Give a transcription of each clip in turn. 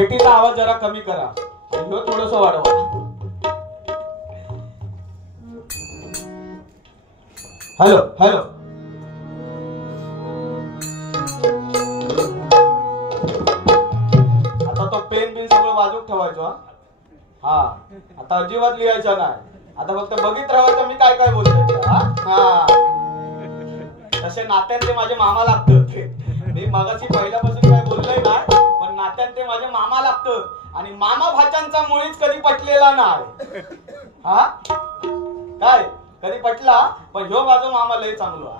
पेटीचा आवाज जरा कमी करा आणि थोडस वाढवा. Hello hello. आता तो पेन बिन सगळं बाजूक ठेवायचो. हा आता अजिबात लिहायचं नाही. आता फक्त बघित राहायचं मी काय काय बोलतोय. हा तसे नात्यात ते माझे मामा लागतात. मी मगाशी पहिल्यापासून काय बोललोय नाही, पण नात्यात ते माझे मामा लागतात आणि मामा भाच्यांचा मुळीच कधी पटलेला नाही. हा काय कधी पटला, पण ह्यो माझा मामा लय चांगला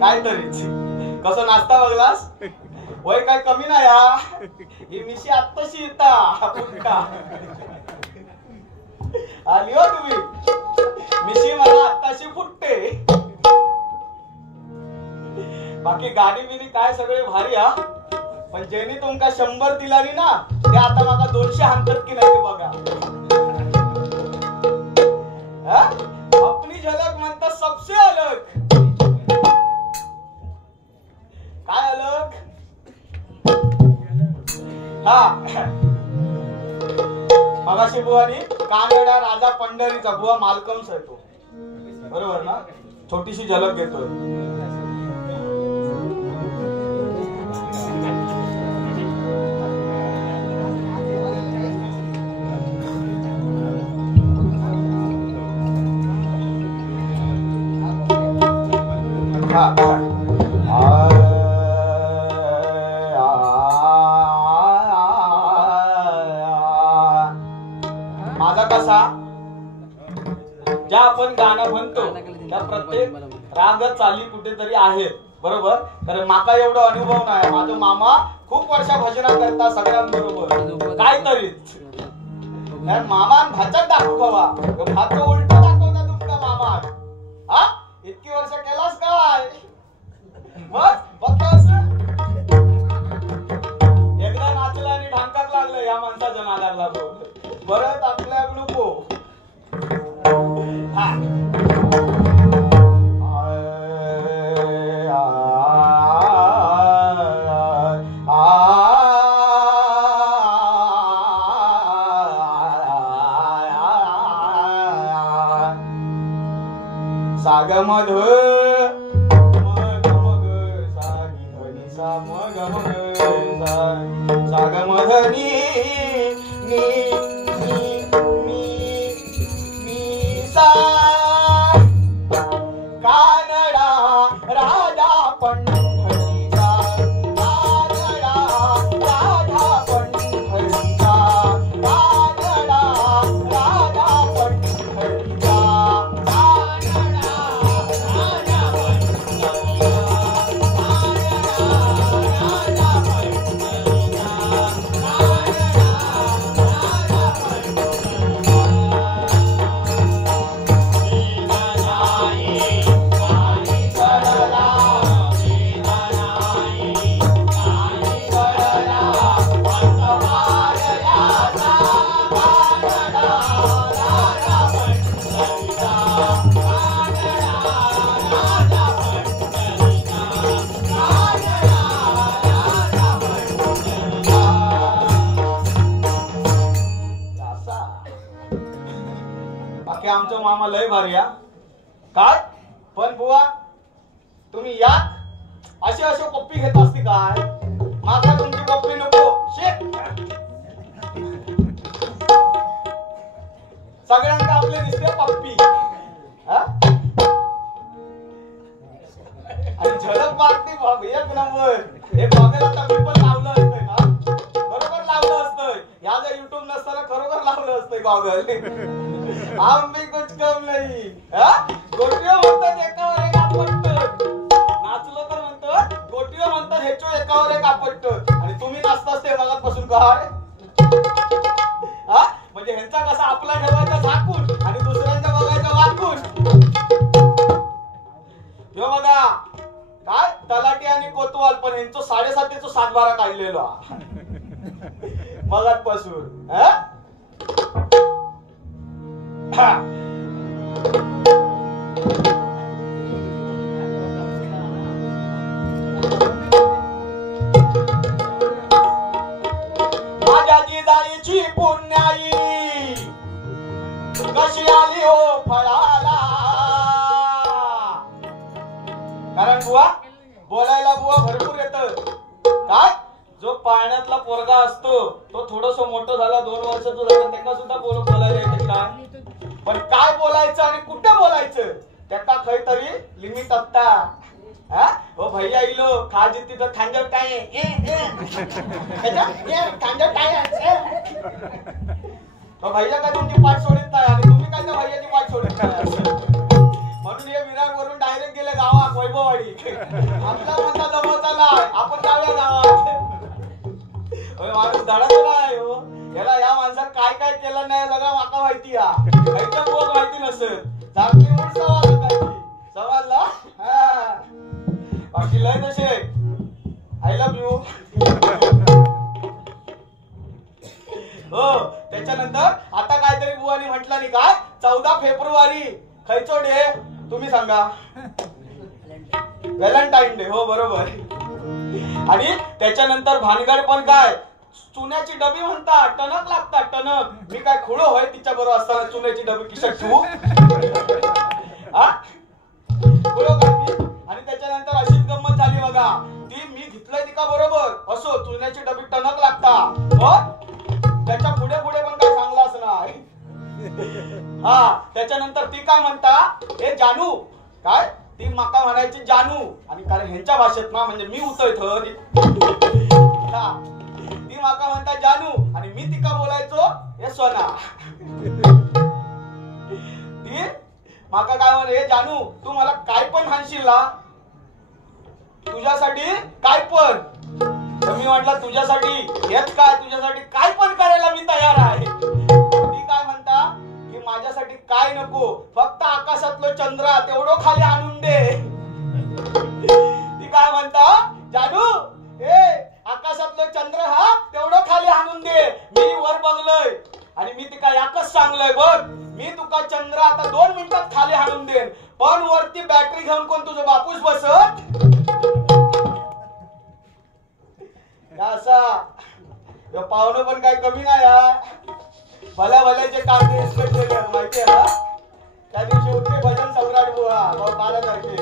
काय तरीच. कसं नाचता बघलास, वय काय कमी नाही. हा ही मिशी आत्ताशी येता आली हो तुम्ही. मिशी मला आत्ताशी फुटते. बाकी गाडी बिनी काय सगळे भारी. हा पण ज्यांनी तुमका 100 दिलानी ना, ते आता माका 200 हाणतात की नाही ते बघा. अपनी झलक म्हणतात सबसे अलग. काय अलग. हा मगाशी बुवानी कानडा राजा पंढरीचा बुवा मालकम तो बरोबर ना, छोटीशी झलक घेतोय. माझा कसा ज्या आपण गाणं म्हणतो त्या प्रत्येक राग चाली कुठेतरी आहेत बरोबर. तर माका एवढा अनुभव नाही. माझा मामा खूप वर्षा भजना करता सगळ्यांबरोबर काय तरीच. मामान भाच्यात दाखवू खवा भात उलट दाखवता तुमचा मामा. हा इतकी वर्ष केलास काय मग बघतास. एकदा नाचला आणि ढांकाक लागलं या माणसाच्या नादाला परत आपल्या नको. साग मध मग मग सागी धनी सा मग मग साग मधनी नी सा कानडा राजा पंढरीचा. कानडा राजा पंढरीचा. कानडा राजा पंढरीचा. आमचं मामा लय भारी. काय पण बुवा तुम्ही या असे असे पप्पी घेत असते काय. मात्र तुमची पप्पी नको सगळ्यांना आपले दिसते पप्पी. आणि झलक मारती एक नंबर. हे बघायला आता मी पण लावलं असतंय ना, बरोबर लावलं असतंय. या जर युट्यूब नसताना खरोखर लावलं असतंय गॉगल. आम्ही कुछ कम नाही. गोटियो म्हणतात एकावर एक आपटत. नाचलो तर म्हणतात गोटियो म्हणतात ह्याचो एकावर एक आपटत. आणि तुम्ही नाचताच ते बघतपासून काय. म्हणजे ह्यांचा कसा आपला ठेवायचा झाकून आणि दुसऱ्यांचा बघायचा वाकून. ह्यो बघा काय तलाठी आणि कोतवाल, पण ह्यांचं 7.5 7/12 काढलेलो मगातपासून. बुवा बोलायला बुवा भरपूर येतं. काय जो पाळण्यातला पोरगा असतो तो थोडस मोठं झाला 2 वर्षाचं झालं त्यांना सुद्धा बोलायला येते काय. पण काय बोलायचं आणि कुठं बोलायचं त्याका खय तरी लिमिट असता. ओ भैया इलो खाजी तिथं खांजर काय खांजर काय भैया का तुमची पाठ सोडित नाही आणि तुम्ही काय त्या भैयाची पाठ सोडित नाही. म्हणून हे विरार वरून डायरेक्ट गेले गावात वैभववाडी. आपला म्हणता जवळचा नाही आपण जाऊया गावात. माणूस धडा नाही हो याला या माणसाला काय काय केलं नाही सगळं माका माहिती आहे. बोध माहिती नसत चांगली म्हणून समजला. बाकी लय तसे आय लव्ह यू. हो त्याच्यानंतर आता काहीतरी बुवानी म्हटलं नाही काय 14 फेब्रुवारी खयचो डे तुम्ही सांगा. Valentine day. हो बरोबर. आणि त्याच्यानंतर भानगड पण काय चुन्याची डबी म्हणतात टणक लागतात टणक. मी काय खुळो होय तिच्या बरोबर असताना चुन्याची डबी किशात ठेवू खुळो काय मी. आणि त्याच्यानंतर अशीच गंमत झाली बघा ती मी घेतलंय तिका बरोबर असो चुन्याची डबी टणक लागता. त्याच्या पुढे पुढे पण काय चांगलं असणार. त्याच्यानंतर ती काय म्हणता हे जानू काय ती माका म्हणायची जानू. आणि कारण ह्यांच्या भाषेत ना म्हणजे मी उतय ती माका म्हणता जानू आणि मी तिका बोलायचो हे सोना. ती माका काय म्हणे हे जानू तू मला काय पण हाणशील ना तुझ्यासाठी काय पण. तर मी म्हटलं तुझ्यासाठी हेच काय तुझ्यासाठी काय पण करायला मी तयार आहे. ती काय म्हणता की माझ्यासाठी काय नको फक्त आकाशातलं चंद्र तेवढं खाली आणून दे. ती काय म्हणता जानू ए आकाशातलं चंद्र तेवढं खाली आणून दे. मी वर बघलोय आणि मी तिका याकच सांगलोय बघ मी तुका चंद्र आता 2 मिनिटात खाली आणून देन पण वरती बॅटरी घेऊन कोण तुझं बापूस बसत. असा पाहुणं पण काय कमी नाही भल्या भल्याचे कांदे माहिती आहे ना. त्या दिवशी उठले भजन सम्राट बुवा 12 तारखे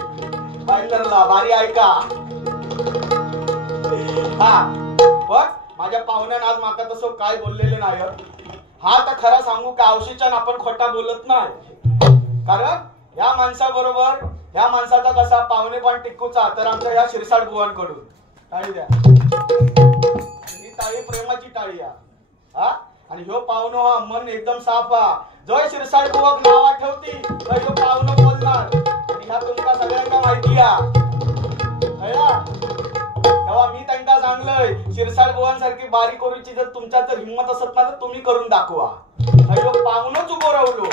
बाईंदरला बारी ऐका. पण माझ्या पाहुण्यानं आज माका तसं काय बोललेलं नाही. तर खरं सांगू का औषधच्या आपण खोटा बोलत नाही. कारण या माणसाबरोबर या माणसाचा कसा पाहुणे पण टिकूचा तर आमच्या या शिरसाट बुवांकडून टाळी द्या. ही टाळी प्रेमाची टाळी आणि ह्यो पाहुणो मन एकदम साफ जय शिरसाट बुवा नाव आठवती तर ह्यो पाहुणो बोलणार. आणि ह्या तुमका सगळ्यांना माहिती तेव्हा मी त्यांना सांगलोय शिरसाट बुवांसारखी बारी करूची जर तुमच्यात जर हिंमत असत ना तर तुम्ही करून दाखवा. ह्यो पाहुणोच उभं राहलो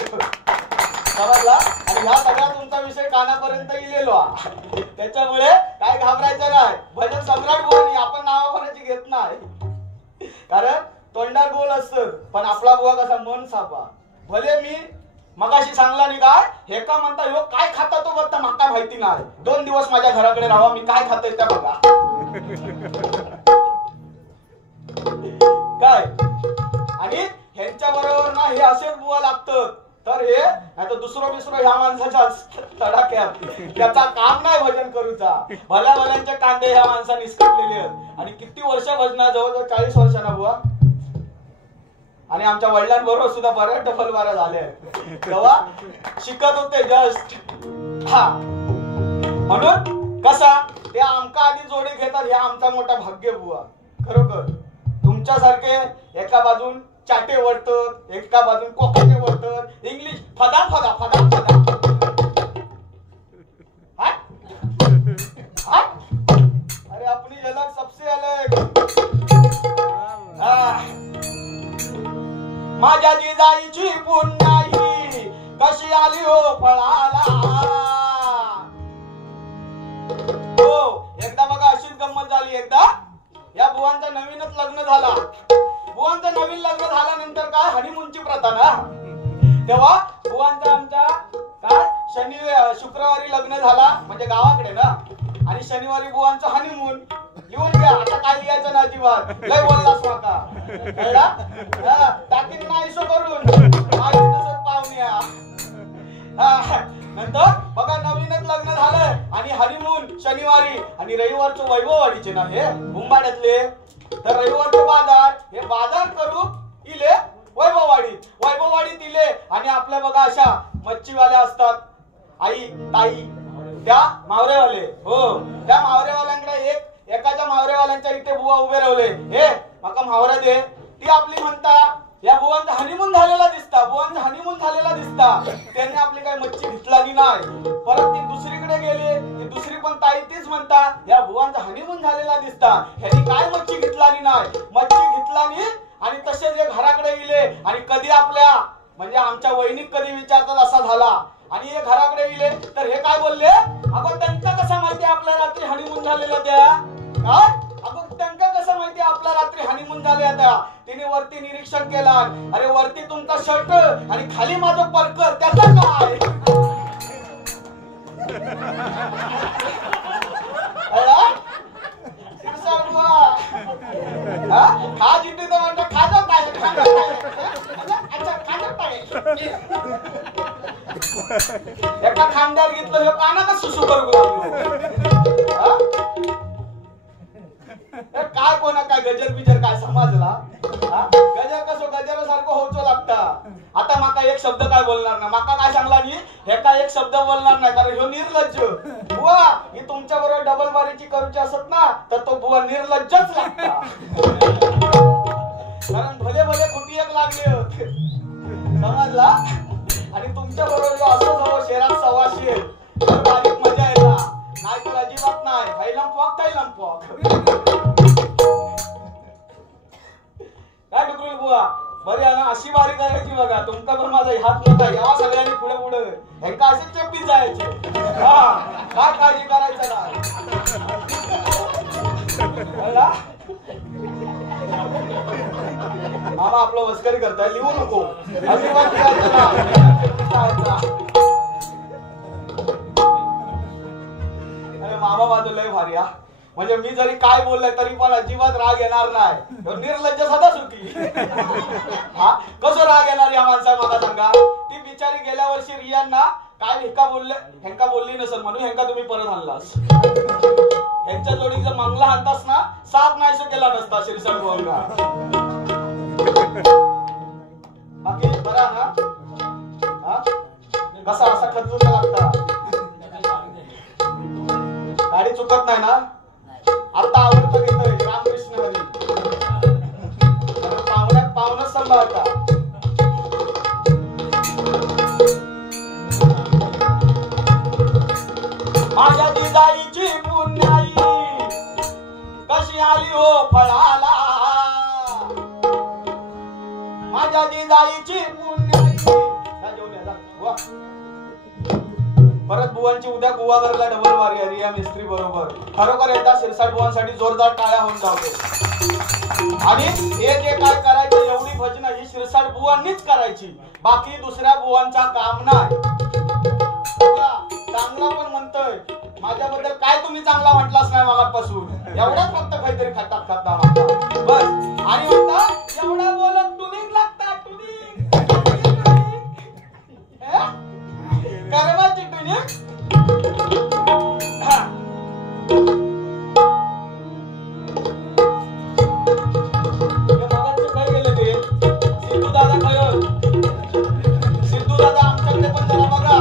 समजला. आणि ह्या सगळा तुमचा विषय कानापर्यंत इलेलो त्याच्यामुळे काय घाबरायचं नाही. भजन सम्राट बुवानी आपण नावाकोणाची घेत नाही कारण तोंडार बोल असत पण आपला बुवा कसा मन सापा. भले मी मगाशी सांगला नाही काय हे का म्हणता ह्यो काय खाता तो बघता माका माहिती नाही 2 दिवस माझ्या घराकडे राहा मी काय खातोय त्या बघा काय. आणि ह्यांच्या बरोबर ना हे असेच बुवा लागतं तर हे आता दुसरं ह्या माणसाच्या तडाख्यात त्याचा काम नाही भजन करूचा. भल्या भल्यांचे कांदे ह्या माणसा निसकटलेले आहेत. आणि किती वर्ष भजना जवळजवळ 40 वर्षांना बुवा. आणि आमच्या वडिलांबरोबर सुद्धा बऱ्याच टफलबाऱ्या झाल्या तेव्हा शिकत होते जस्ट. म्हणून कसा ते आमका आधी जोडी घेतात हे आमचा मोठा भाग्य बुवा. खरोखर तुमच्यासारखे एका बाजून चाटे वळतात एका बाजून कोकाटे वळतात इंग्लिश फदा फदा फदा फदा. अरे अपनी झलक सबसे अलग. माझ्या जिजाईची पुण्याई कशी आली हो फळाला. हो एकदा बघा अशीच गंमत झाली. एकदा या बुवांचं नवीनच लग्न झाला. बुवांचं नवीन लग्न झाल्यानंतर काय हनीमूनची प्रथा ना तेव्हा बुवांचा आमच्या काय शुक्रवारी लग्न झाला म्हणजे गावाकडे ना. आणि शनिवारी बुवांचं हनीमून. लिहून घ्या आता काय लिहायचं ना अजिबात लय बोललास माका टाकीन नाही सो करून पाहुण्या. नंतर बघा नवीनच लग्न झालं आणि हनीमून शनिवारी आणि रविवारचे वैभववाडीचे ना हे मुंबाड्यातले, तर रविवारचे बाजार हे बाजार करू इले वैभववाडीत इले आणि आपल्या बघा अशा मच्छीवाल्या असतात आई ताई त्या मावरेवाले, हो त्या मावरेवाल्यांकडे एकाच्या मावरेवाल्यांच्या इथे बुवा उभे रावले, हे माका मावरा दे, ती आपली म्हणता या बुवांचा हनीमून झालेला दिसता, त्यांनी आपली काही मच्छी घेतलाली नाही, परत ती दुसरीकडे गेली, ती दुसरी पण ताई तीच म्हणता या बुवांचा हनीमून झालेला दिसता, ह्यांनी काय मच्छी घेतलाली नाही, मच्छी घेतलाली आणि तसेच हे घराकडे गेले आणि कधी आपल्या म्हणजे आमच्या वहिनीक कधी विचारतात असा झाला आणि हे घराकडे गेले तर हे काय बोलले, अगं त्यांना कसं माहिती आपल्या रात्री हनीमून झालेला त्या, काय अगं त्यांना कसं माहिती आपल्या रात्री हनीमून झाले त्या, तिने वरती निरीक्षण केला, अरे वरती तुमचा शर्ट आणि खाली माझं परकर त्याचं काय, हा जिथे तर म्हणतो खाजो काय एका खांद्यावर घेतलं हे काना का सुसू करू काय कोणा काय गजर बिजर काय समजला, गजर कसो गजर सारखं होचो लागता, आता माका एक शब्द काय बोलणार ना, माका काय सांगला नी हे काय एक शब्द बोलणार नाही कारण ह्यो निर्लज्ज बुवा, ही तुमच्या बरोबर डबल बारीची करूची असत ना तर तो बुवा निर्लज्जच लागता, कारण भले कुठी एक लागले होते समजला, आणि तुमच्या बरोबर असं जावं शहरात सवाशी तर बारीक मजा येता, नाही तर अजिबात नाही, थैलम पॉक काय डुकरुल बुवा बरी आहे ना, अशी बारी करायची बघा, तुमका पण माझा हात नव्हता यावा सगळ्यांनी पुढे ह्यांका असेच चेपीत जायचे, हा काय काळजी करायचं ना मामा आपलं मस्करी करताय, लिहू नको अजिबात मामा माझं लय भारी हा, म्हणजे मी जरी काय बोललंय तरी पण अजिबात राग येणार नाही, निर्लज्ज सदा सुखी हा कसं राग येणार या माणसा मला सांगा, ती बिचारी गेल्या वर्षी रियांना काय ह्यांका बोलली नसेल म्हणून ह्यांका तुम्ही परत आणलास, ह्यांच्या जोडी जर मंगला आणतास ना साप नाहीसो केला नसता शिरसट बोलगा, बाकी बरा ना कसा असा खदून लागता, गाडी चुकत नाही ना, आता आवडतं घेतोय रामकृष्ण हरी पाहुणच सांभाळता, माझ्या जिजाईची पुण्याई कशी आली हो फळाला, माझ्या जिजाईची पुण्याई परत बुवांची उद्या गुवागरला डबल वारी आहे रिया मिस्त्री बरोबर, खरोखर एकदा शिरसाट बुवांसाठी जोरदार टाळ्या होऊन जाऊ, आणि हे जे काय करायचं एवढी भजन ही शिरसाट बुवांनीच करायची, बाकी दुसऱ्या बुवांचा काम नाही, चांगला पण म्हणतोय माझ्याबद्दल काय तुम्ही चांगला म्हटलाच नाही मगापासून, एवढाच फक्त काहीतरी खटात खाता बस, आणि म्हणता एवढा बोलत टुनिंग लागता टुनिंग करवाची टुनिंग काय गेले ते सिद्धू दादा खय, सिद्धू दादा आमच्याकडे पण जरा बघा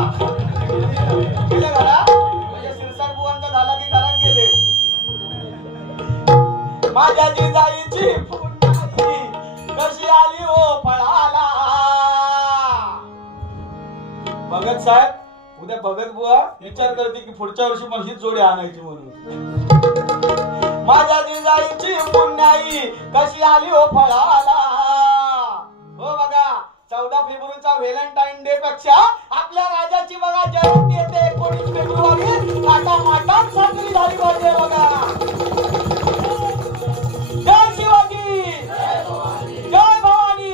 गेले घरा, म्हणजे शिरसाट बुवांचा झाला की घरात गेले, माझ्या जिजाईची पुण्याई कशी आली हो फळाला, भगत साहेब उद्या भगत बुवा विचार करते की पुढच्या वर्षी पण हीच जोडी आणायची म्हणून, माझ्या जिजाईची पुण्याई कशी आली हो फळाला, हो बघा 14 फेब्रुवारीचा व्हॅलेंटाईन डे पेक्षा आपल्या राजाची बघा जयंती येते 19 फेब्रुवारी माटामाटात साजरी झाली पाहिजे बघा, जय शिवाजी जय भवानी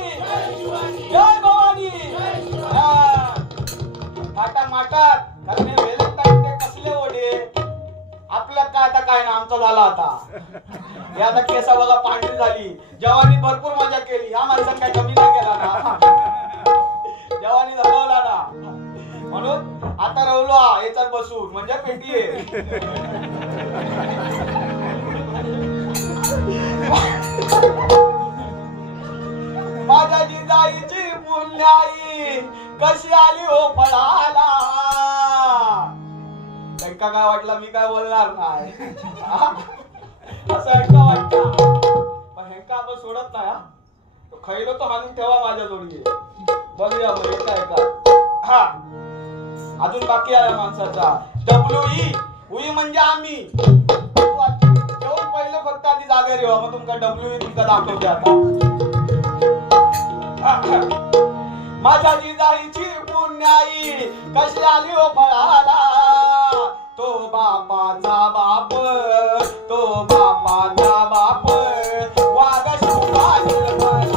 जय भवानी, माटामाटात, कारण हे व्हॅलेंटाईन डे कसले ओढे आपल्या काय आता काय ना आमचा झाला आता, हे आता केसा बघा पांढरी झाली, जवानी भरपूर मजा केली, ह्या माणसाने काय कमी नाही केला ना, जवानी घालवला ना, म्हणून आता रवलो याच्यात बसून म्हणजे पेटी आहे. माझ्या जिजाईची पुण्याई कशी आली हो फळाला. त्यांका काय वाटलं मी काय बोलणार नाही असं ऐका वाटतं, पण हेंका आपण सोडत नाही. खैलो तो हाणून ठेवा माझ्या जोडी. बघूया मग काय का. हा अजून बाकी आहे माणसाचा. डब्ल्यू उई म्हणजे आम्ही. जेवण पहिलं फक्त आधी जागेवर येवा, मग तुमका डब्ल्यू तुमका दाखवते आता. माझ्या जिजाईची पुण्याई कशी आली हो फळाला. तो बापाचा बाप, तो बापाचा बाप वाघ सुभाष भला.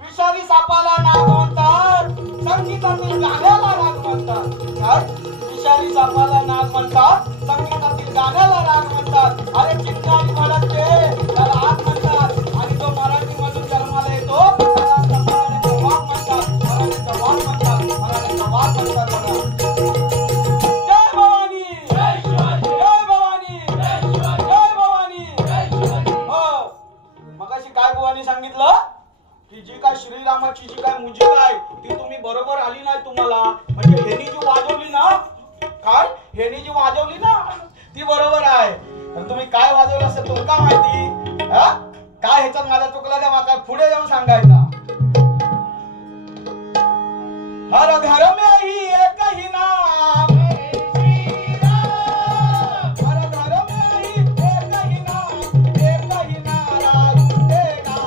विषारी सापाला नाग म्हणतात, संगीतातील गाण्याला राग म्हणतात. अरे चिंगारी भडकते त्याला आग म्हणतात, आणि जो मराठी मधून जन्माला येतो त्याला मराठीचा वाघ म्हणतात. मराठीचा वाघ म्हणतात, मराठीचा वाघ म्हणतात. जय भवानी, जय शिवाजी, जय भवानी, जय शिवाजी, जय भवानी, जय शिवाजी. हो मगाशी काय बुवानी सांगितलं की जी काय श्रीरामाची जी काय मुजिक आहे ती तुम्ही बरोबर आली नाही तुम्हाला. म्हणजे हेनी जी वाजवली ना, काय हेनी जी वाजवली ना ती बरोबर आहे. तर तुम्ही काय वाजवलं असेल तुमका माहिती. काय ह्याच्यात माझा चुकला का माका पुढे जाऊन सांगायचा. हर घर में ही एक ही नाम, हर घर में ही एक ही नाम, एक ही नारा उठेगा.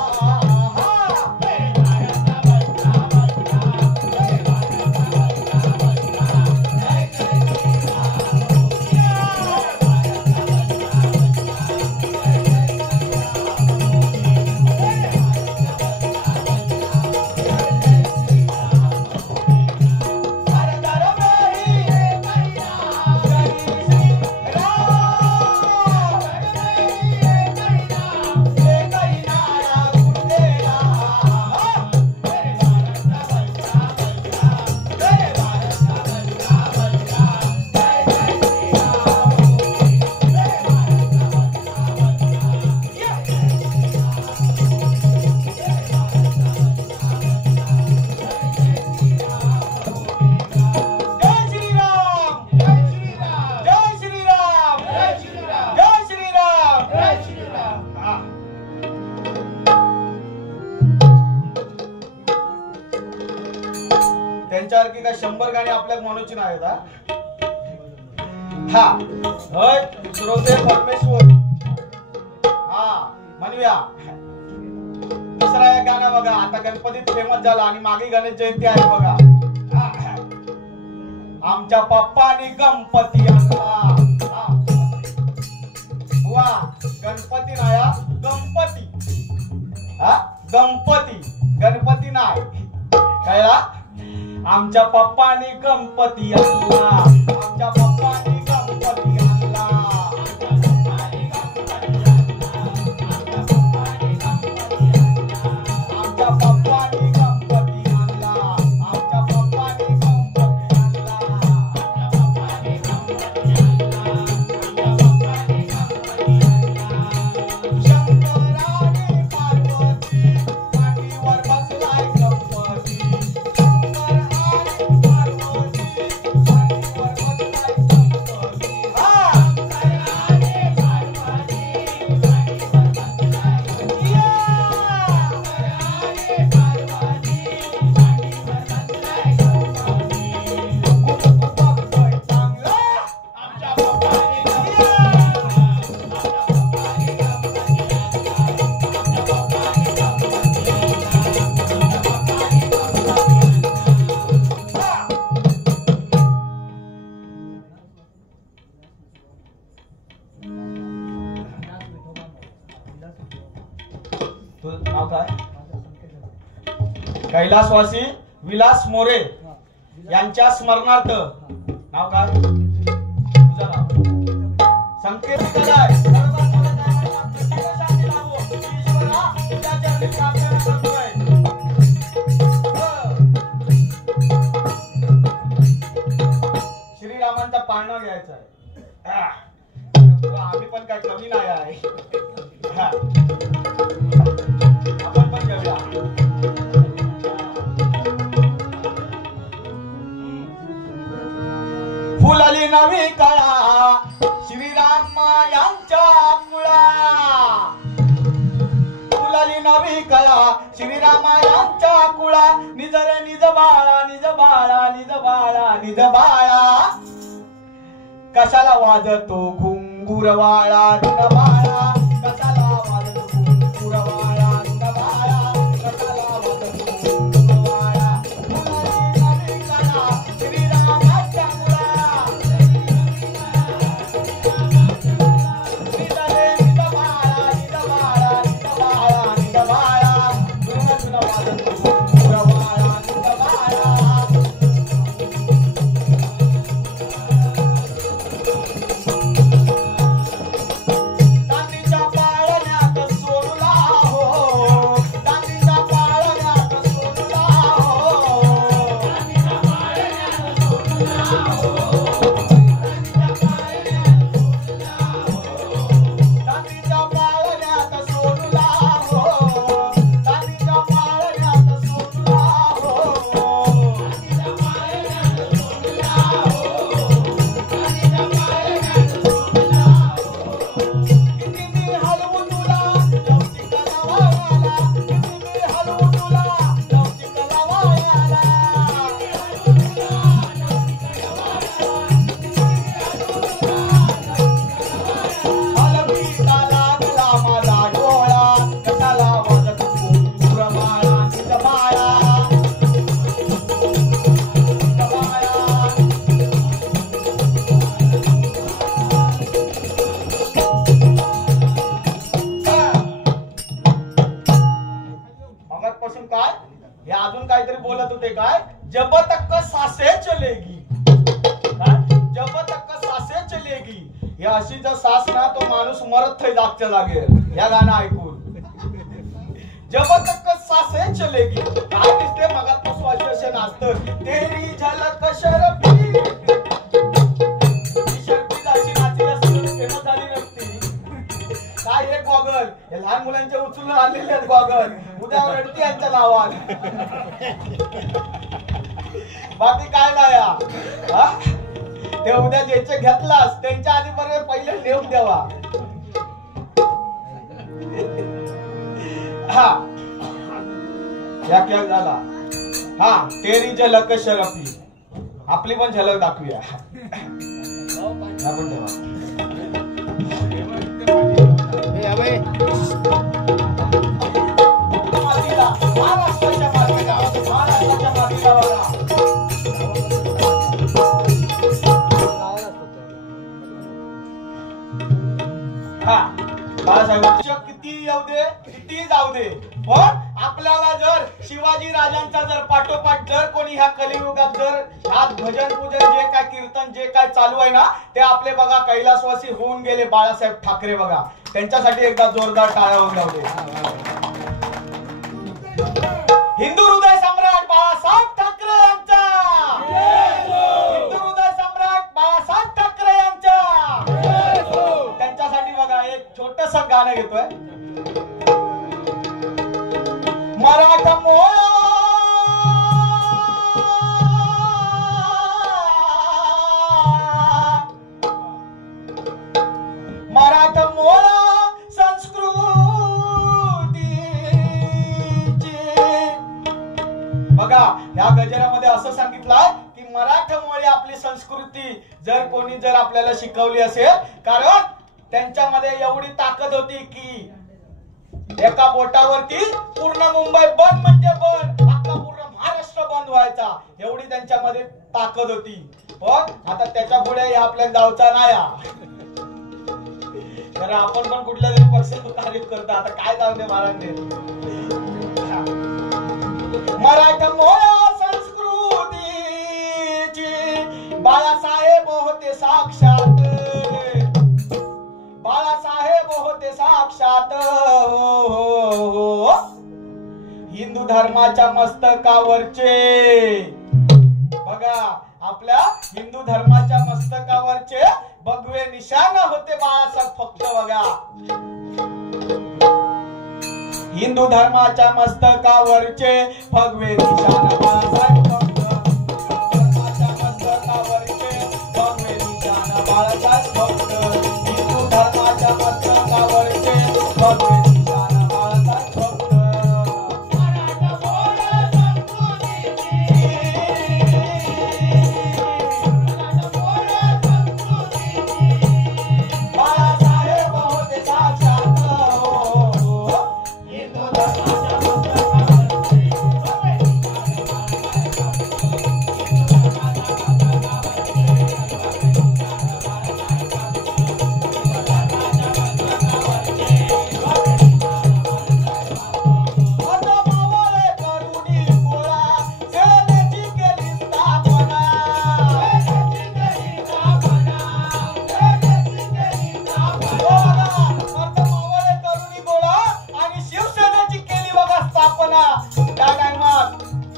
त्यांच्यासारखी काय 100 गाणी आपल्याला म्हणूची नाही का. हा होय श्रोते परमेश्वर. हा म्हणूया दुसरा एक गाणं बघा. आता गणपतीत फेमस झाला आणि मागे गणेश जयंती आहे बघा. आमच्या पप्पानी गणपती आणला. वा गणपती गणपती नाही कळला आमच्या पप्पानी गणपती आणला आमच्या पप्पानी गणपती आणला आमच्या पप्पानी गणपती आणला आमच्या पप्पानी गणपती शंकराने पार्वती मांडीवर बसलाय गणपती नाव काय कैलासवासी विलास मोरे यांच्या स्मरणार्थ नाव काय तुझं नाव संकेत कलाय श्रीरामांचा पाळणा घ्यायचा आहे आम्ही पण काय कमी नाही आहे आपण पण घेऊया फुलली नवी कळा श्रीराम यांच्या मुळा फुलली नवी कळा श्रीराम यांच्या कुळा निज रे निज बाळा निज बाळा निज बाळा निज बाळा कशाला वाजतो घुंगुरवाळा निज बाळा कशाला वाजतो घुंगुरवाळा निज बाळा कशाला वाजतो घुंगुरवाळा फुलली नवी कळा श्रीरामाच्या मुळा निज रे निज बाळा निज बाळा निज बाळा निज बाळा दुर्गुण वाजतो घुंगुरवाळा निज बाळा चांदीच्या पाळण्यात सोडला हो चांदीच्या पाळण्यात सोडला हो चांदीच्या पाळण्यात सोडला हो चांदीच्या पाळण्यात सोडला हो चांदीच्या पाळण्यात सोडला हो चांदीच्या पाळण्यात सोडला हो चांदीच्या पाळण्यात सोडला हो किती मी हलवू तुला लवचिक लावायला किती मी हलवू तुला लवचिक लावायला हलवीता लागला माझा डोळा कशाला वाजतो घुंगुरवाळा निज बाळा निज बाळा मगाचपासून काय हे अजून काहीतरी बोलत होते काय जब तक सासे चलेगी काय जब तक सासे चलेगी हे अशी जर सास ना तो माणूस मरत थै जागच्या लागेल या गाणं ऐकून जब तक सासे चलेगी काय दिसते मगाचपासून आश्वासन असतं तेरी झलक शरफी शरफी अशी नाचली असती फेमस झाली नसती काय हे गॉगल हे लहान मुलांच्या उचलून आणलेले आहेत गॉगल उद्या रडती यांच्या नावात बाकी काय नाही हा? ते उद्या ज्याचे घेतलास त्यांच्या आधी बरोबर पहिले लिहून द्यावा हा या झाला हा तेरी झलक शरफी आपली पण झलक दाखवूया आपण ठेवा मातीला महाराष्ट्राच्या मातीला वाला हा बाळासाहेबांचे किती येऊ दे किती जाऊ दे, पण आपल्याला जर शिवाजी राजांचा जर पाठोपाठ जर कोणी ह्या कलियुगात जर आज भजन पूजन जे काय कीर्तन जे काय चालू आहे ना ते आपले बघा कैलासवासी होऊन गेले बाळासाहेब ठाकरे बघा, त्यांच्यासाठी एकदा जोरदार टाळ्या होऊन जाऊ दे. हिंदू हृदय सम्राट बाळासाहेब ठाकरे यांचा, हिंदू हृदय सम्राट बाळासाहेब ठाकरे यांचा, त्यांच्यासाठी बघा एक छोटस गाणं घेतोय. मराठा मोळा मराठा मोळा बघा या गजरामध्ये असं सांगितलंय की मराठमोळी आपली संस्कृती जर कोणी जर आपल्याला शिकवली असेल, कारण त्यांच्यामध्ये एवढी ताकद होती की एका बोटावरती पूर्ण मुंबई बंद म्हणजे बंद, अख्खा पूर्ण महाराष्ट्र बंद व्हायचा, एवढी त्यांच्यामध्ये ताकद होती. पण आता त्याच्या पुढे आपल्या गावचा नाही, कारण आपण पण कुठल्या तरी पक्षाचं तारीफ करतो. आता काय जाऊ दे महाराज, मराठा मोळा संस्कृतीची बाळासाहेब होते साक्षात, बाळासाहेब होते साक्षात. हिंदू धर्माच्या मस्तकावरचे बघा, आपल्या हिंदू धर्माच्या मस्तकावरचे भगवे निशाण होते बाळासाहेब फक्त बघा. हिंदू धर्माच्या मस्तकावरचे भगवे निशाण बाळासाहेब फक्त, धर्माच्या मस्तकावरचे भगवे निशाण बाळासाहेब फक्त, हिंदू धर्माच्या मस्तकावरचे भगवे निशाण बाळासाहेब फक्त.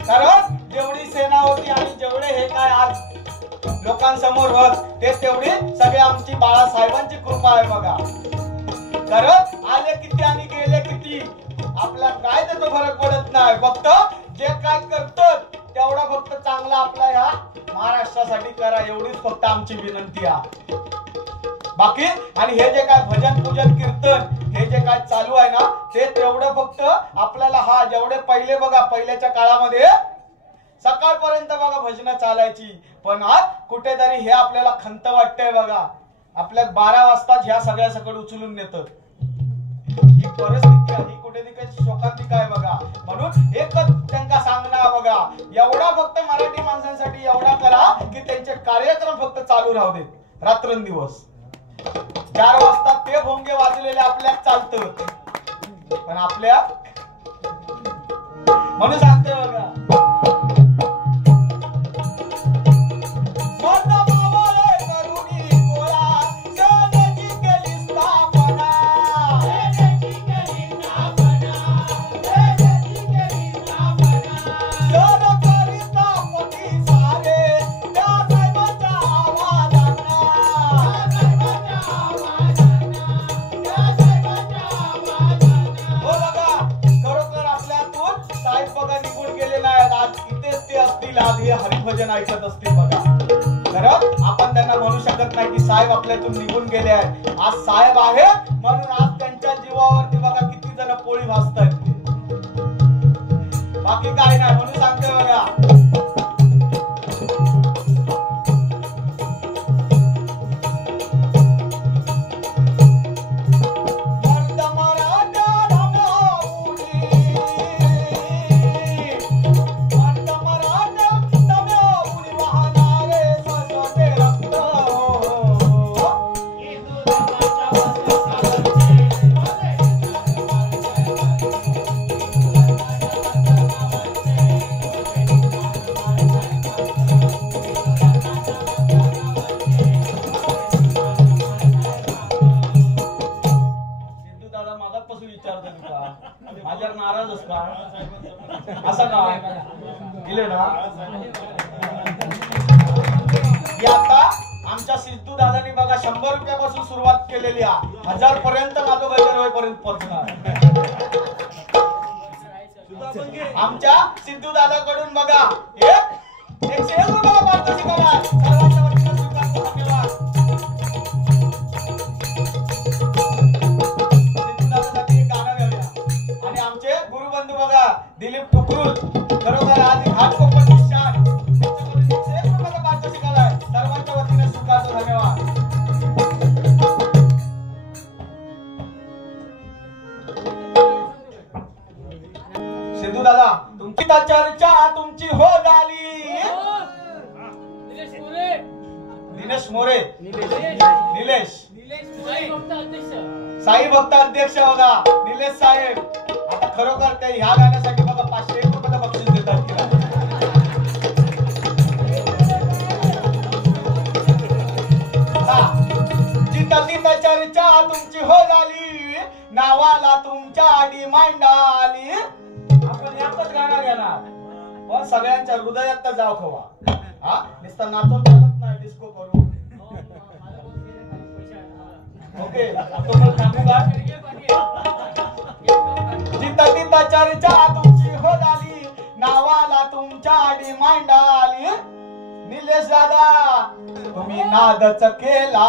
कारण जेवढी सेना होती आणि जेवढे हे काय आज लोकांसमोर होत ते तेवढी सगळे आमची बाळासाहेबांची कृपा आहे बघा. कारण आले किती आणि गेले किती आपला काय त्याचा फरक पडत नाही, फक्त जे काय करतात तेवढा फक्त चांगला आपला ह्या महाराष्ट्रासाठी करा, एवढीच फक्त आमची विनंती आहे. बाकी आणि हे जे काय भजन पूजन कीर्तन हे जे काय चालू आहे ना ते तेवढं फक्त आपल्याला हा जेवढे पहिले बघा पहिल्याच्या काळामध्ये सकाळपर्यंत बघा भजन चालायची, पण आज कुठेतरी हे आपल्याला खंत वाटतंय बघा, आपल्या 12 वाजता ह्या सगळ्या सकड उचलून नेतात. ही परिस्थिती ही कुठेतरी शोकांतिक आहे बघा. म्हणून एकच त्यांना सांगणार बघा, एवढा फक्त मराठी माणसांसाठी एवढा करा की त्यांचे कार्यक्रम फक्त चालू राहू देत रात्रंदिवस. 4 वाजता ते भोंगे वाजलेले आपल्या चालतं, पण आपल्या म्हणून सांगते बघा हरिभजन ऐकत असतील बघा. तर आपण त्यांना म्हणू शकत नाही की साहेब आपल्यातून निघून गेले आहेत. आज साहेब आहे म्हणून आज त्यांच्या जीवावरती बघा किती जण पोळी भाजतायत, बाकी काय नाही. म्हणून सांगते बघा मगापासून विचारतो तुका माझ्यावर नाराज आहेस का असं का गेले ना आता आमच्या सिद्धू दादानी बघा 100 रुपयापासून सुरुवात केलेली आहे 1000 पर्यंत माझं गजर होईपर्यंत पोहोचणार आमच्या सिद्धू दादाकडून बघा 101 रुपयाला पारितोषिक आला सर्वांच्या वतीने स्वीकारतो धन्यवाद सिद्धू दादासाठी एक गाणं गाऊया आणि आमचे गुरुबंधू बघा दिलीप ठुकरूल खरोखर आज घाट कोकणची शान त्यांच्याकडून 101 रुपयाला पारितोषिक आलाय सर्वांच्या वतीने स्वीकारतो धन्यवाद सिद्धू दादा तुमची चर्चा तुमची हो झाली दिनेश मोरे निलेश साई भक्त अध्यक्ष बघा निलेश साहेब आता खरोखर ते ह्या गाण्यासाठी बघा 501 रुपयाचं बक्षीस देतात तिथं चर्चा तुमची हो झाली नावाला तुमच्या डिमांड आली आपण एकच गाणं घेणार पण सगळ्यांच्या हृदयात तर जाव खवा हा नुसतं नाचून चालत नाही डिस्को करू ओके तो थांबू का जिथं चर्चा तुमची हो झाली नावाला तुमच्या डिमांड आली निलेश दादा तुम्ही नादच केला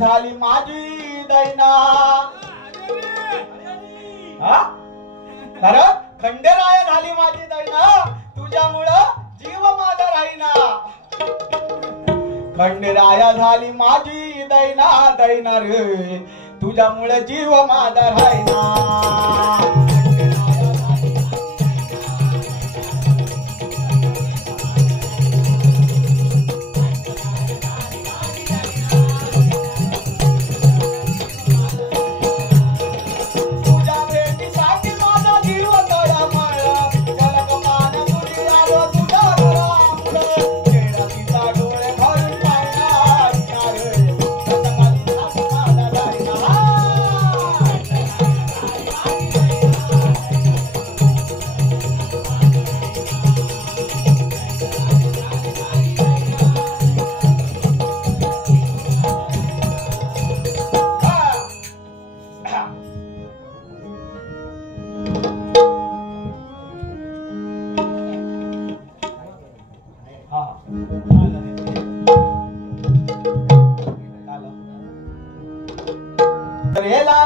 झाली माझी दैना खरं खंडेराय झाली माझी दैना तुझ्यामुळं जीव माझा राहीना खंडेराया झाली माझी दैना दैना रे तुझ्यामुळे जीव माझा राहीना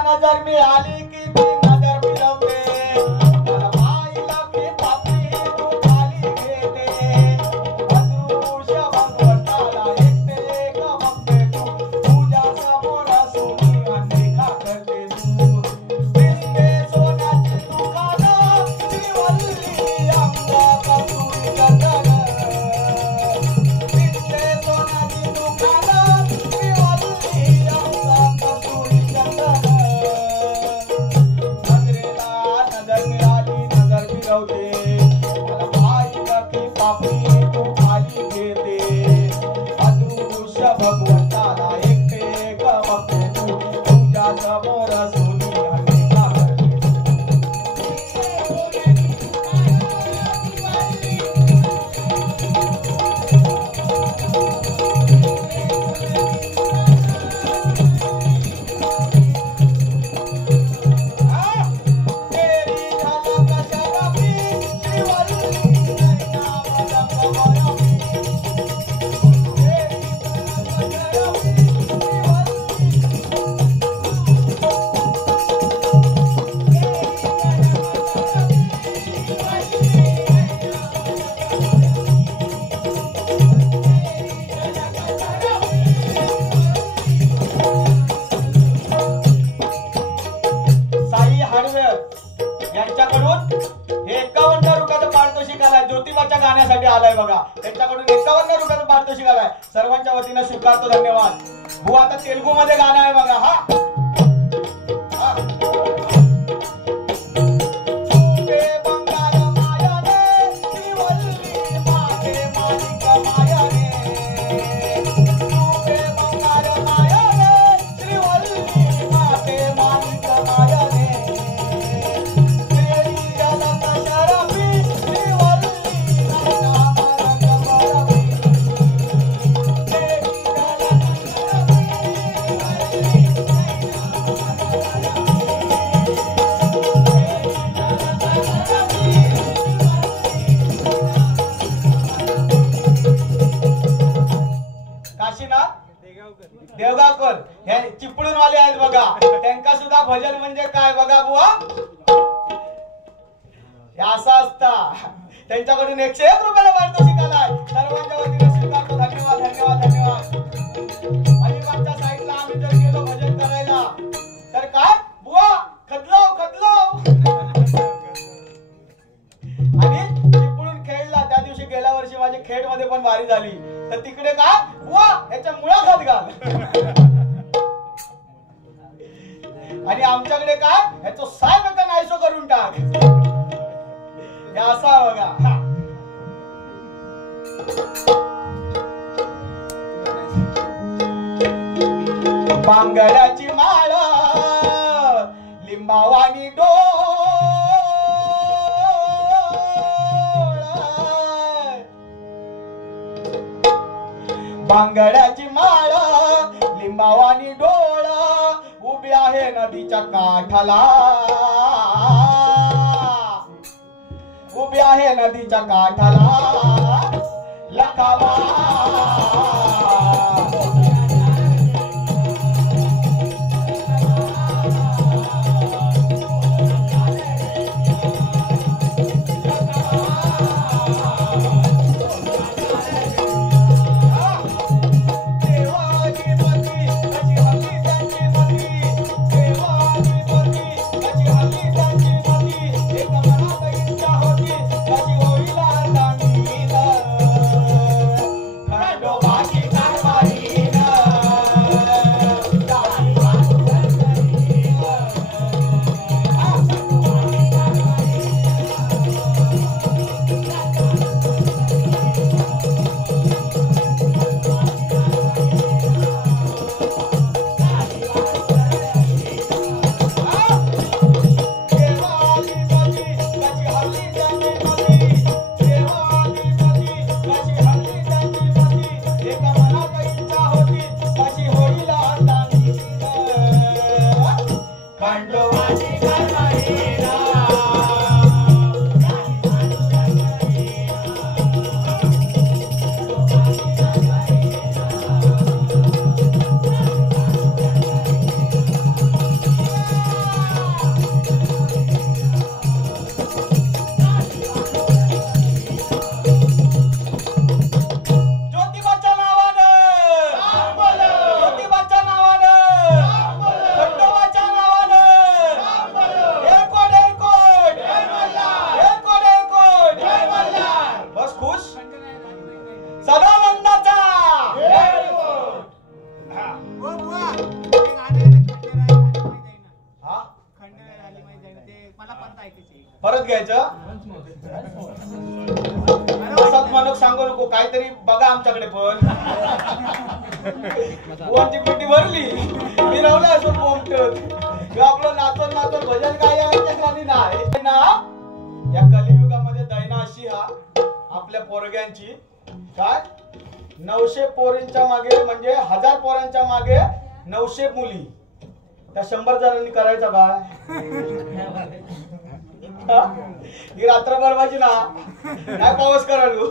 नजर में आली की भी नजर मिलवते मला माईला की पापी तू खाली घेते अदृश्य भगवंताला एकटे गमते तू तुझ्या समोर सोनी अनदेखा करते तू दिसते सोन्याची दुकानं श्रीवल्ली अंगा कसूरी चंदन दिसते सोन्याची दुकानं श्रीवल्ली अंगा कसूरी चंदन मला पाहिलं की पापी तू खाली घेते अदृश्य भगवंताला एकटे गमते तू तुझ्या समोर सोनी अनदेखा करते पारितोषिक आलाय, ज्योतिबाच्या गाण्यासाठी आलाय बघा. त्यांच्याकडून 51 रुपयाचं पारितोषिक आलाय. सर्वांच्या वतीनं स्वीकारतो, धन्यवाद. भाऊ आता तेलुगू मध्ये गाणं आहे बघा. हा देवगावकर हे चिपळूण वाले आहेत बघा. त्यांका सुद्धा भजन म्हणजे काय बघा बुवा, असं असता. त्यांच्याकडून 101 रुपयाला पारितोषिक आलाय. सर्वांच्या वतीने स्वीकारतो, धन्यवाद धन्यवाद धन्यवाद. अलिबागच्या साईडला आम्ही जर गेलो भजन करायला तर काय बुवा खदलाव आणि चिपळूण खेळला. त्या दिवशी गेल्या वर्षी माझी खेड मध्ये पण वारी झाली तर तिकडे काय बुवा याच्या मुळाखात घाल आणि आमच्याकडे काय याचं साहेब एका नाहीसो करून टाक. हे असा बघा. बांगड्याची माळ लिंबावानी डोळ, बांगड्याची माळ लिंबावानी डोळ, उभी आहे नदीच्या काठाला, उभी आहे नदीच्या काठाला. लखावा परत घ्यायचं. असंच म्हणून सांगू नको, काहीतरी बघा आमच्याकडे पण. बुवांची पेटी भरली मी रावला असो पोमटत आपलं नाचून नाचून भजन काय नाही ना. या कलियुगामध्ये दैना अशी हा आपल्या पोरग्यांची काय 900 पोरींच्या मागे म्हणजे 1000 पोरांच्या मागे 900 मुली. त्या 100 जणांनी करायचं काय ही रात्रभर माझी ना काय पाऊस करायलो.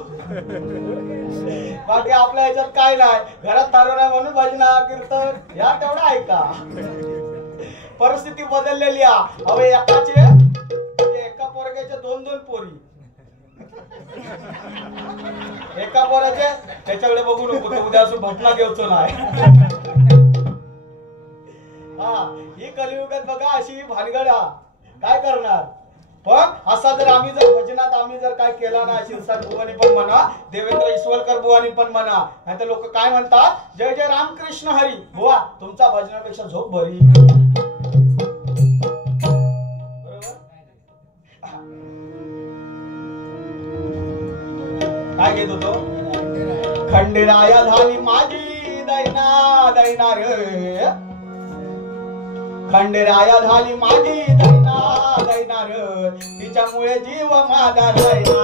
बाकी आपल्या ह्याच्यात काय नाही, घरात तारो नाही म्हणून भजना कीर्तन या तेवढा ऐका. परिस्थिती बदललेली आहे. अवे एका पोरग्याचे 2-2 पोरी, एका पोराचे त्याच्याकडे बघू नको, तो उद्या असं भटना घेऊचो नाही. हा ही कलियुगात बघा अशी भानगड. काय करणार पण असा जर आम्ही जर भजनात आम्ही जर काय केला ना शिरसाट बुवानी पण म्हणा देवेंद्र इसवलकर बुवानी पण म्हणा नाही तर लोक काय म्हणतात जय जय रामकृष्ण हरी बुवा तुमचा भजनापेक्षा झोप बरी काय घेत होतो खंडेराया झाली माझी दैना दैना रे खंडेराया झाली माझी दैना दैना रे तिच्यामुळे जीव माझा दैना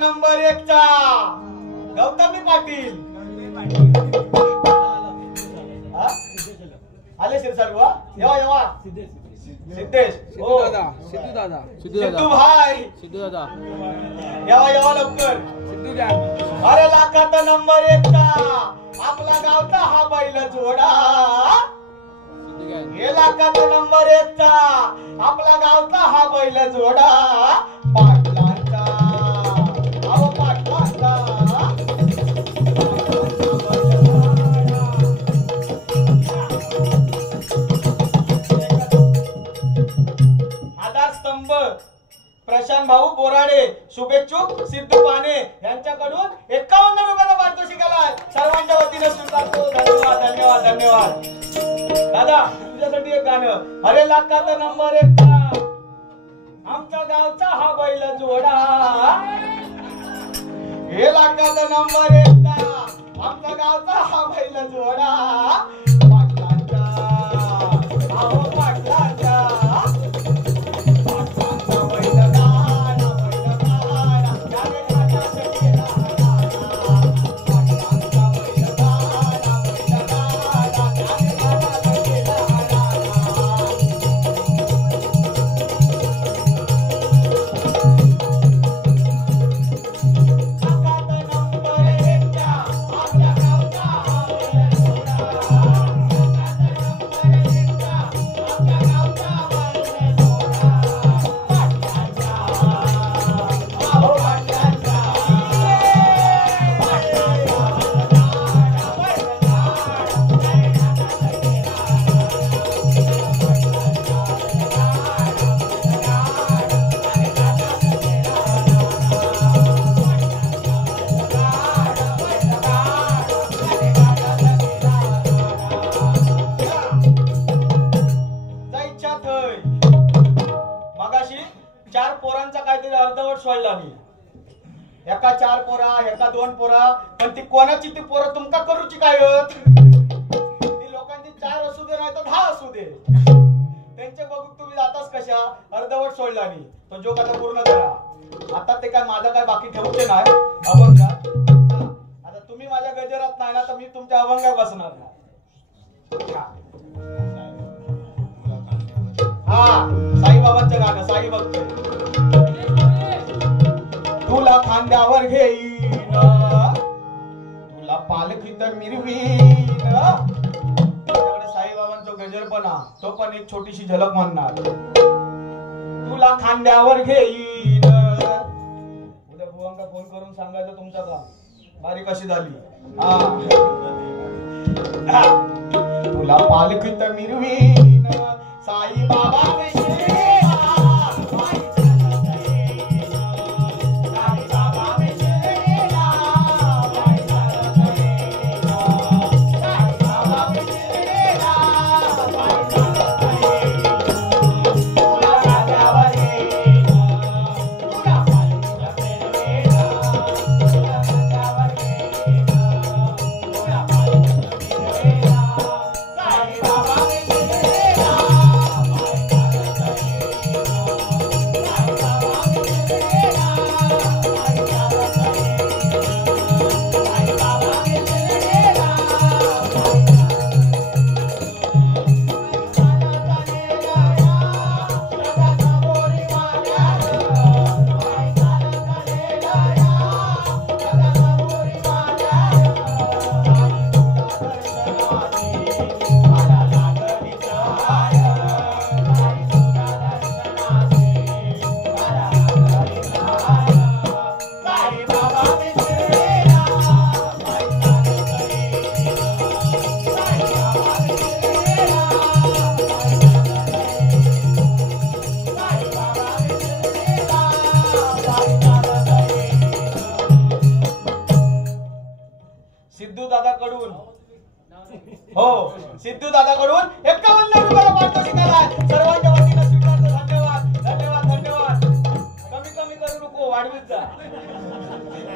नंबर 1 चा गौतमी पाटील आले शिरसाट बुवा येवा येवा सिद्धेश सिद्धू दादा सिद्धू दादा सिद्धू भाई सिद्धू दादा येवा येवा लवकर सिद्धू द्या अरे लाखात नंबर 1 चा आपला गावचा हा बैल जोडा हे लाखात नंबर 1 चा आपला गावचा हा बैल जोडा पाटलांचा आओ पाटलांचा आधारस्तंभ प्रशांत भाऊ बोराडे शुभेच्छुक सिद्धू पाने यांच्याकडून 51 रुपयाचा पारितोषिक आलाय सर्वांच्या वतीने स्वीकारतो धन्यवाद धन्यवाद धन्यवाद दादा तुझ्यासाठी एक गाणं अरे लाखात नंबर 1 चा आमच्या गावचा हा बैल जोडा हे लाखात नंबर 1 चा आमच्या गावचा हा बैल जोडा पाटलांचा आओ पाटलांचा एका 4 पोरा एका 2 पोरा पण ती कोणाची ती पोरं तुमका करूची काय ती लोकांची 4 असू दे नाही तर 10 असू दे त्यांचे बघू तुम्ही जाताच कशा अर्धवट सोडला नाही तो जोक आता पूर्ण करा आता ते काय माझा काय बाकी ठेवूचे नाही अभंग आता तुम्ही माझ्या गजरात नाही ना तर मी तुमच्या अभंगा बसणार नाही हा साईबाबांचं गाणं साई भक्त तुला खांद्यावर घेईन तुला पालखीत मिरवीन त्याच्याकडे साईबाबांचा गजरपणा तो पण एक छोटीशी झलक म्हणणार तुला खांद्यावर घेईन उद्या बुवांका फोन करून सांगायचं तुमचं काम बारी कशी झाली हा तुला पालखीत मिरवीन साई बाबा सिद्धू दादाकडून 51 रुपयाला पारितोषिक आलाय. सर्वांच्या वतीनं स्वीकारतो. धन्यवाद धन्यवाद धन्यवाद. कमी कमी करू नको, वाढवीत जा.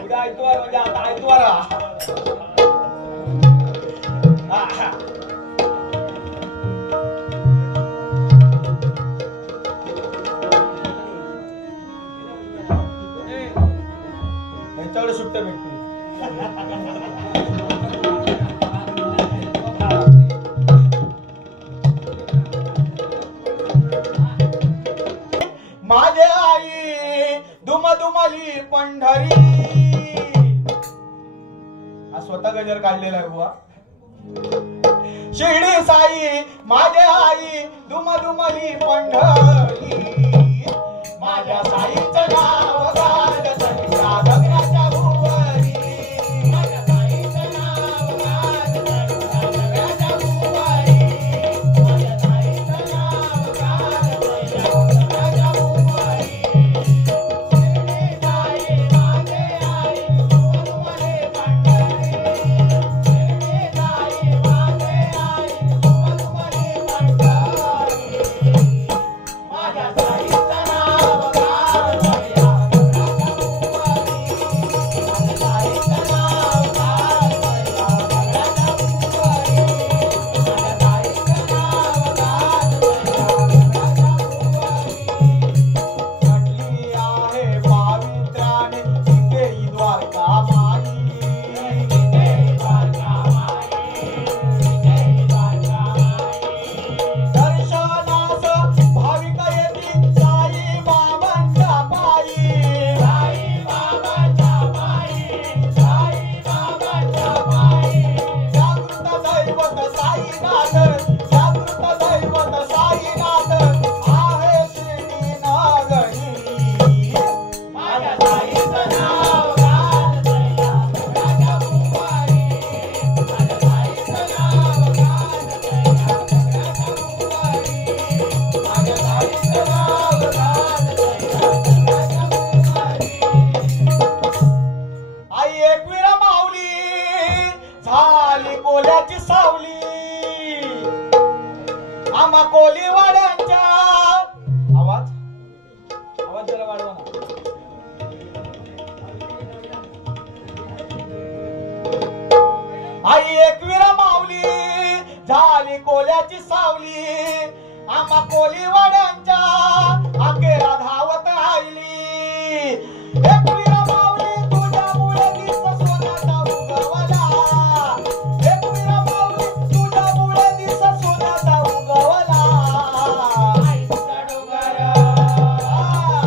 उद्या आयतवार म्हणजे आता आयतवार त्यांच्याकडे सुट्ट भेटते. माझे आई दुमदुमली पंढरी. हा स्वतः गजर काढलेला आहे बुवा. शिर्डी साई माझे आई दुमदुमली पंढरी. माझ्या साईचं नाव गाजत या गगनाच्या भुवरी. माझ्या साईचं नाव गाजत या गगनाच्या भुवरी. माझ्या साईचं नाव गाजत या गगनाच्या भुवरी. शिर्डी साई माझे आई दुमदुमली पंढरी. शिर्डी साई माझे आई दुमदुमली पंढरी. माझ्या साईचं नाव गाजत या आई एकवीरा माऊली झाली कोल्याची सावली. आम्हा कोलीवाड्यांच्या अखेरा धावत राहिली. एकवीरा माऊली तुझ्यामुळे दिस सोन्याचा उगवला. एकवीरा माऊली तुझ्यामुळे दिस सोन्याचा उगवला. आईचा डोंगर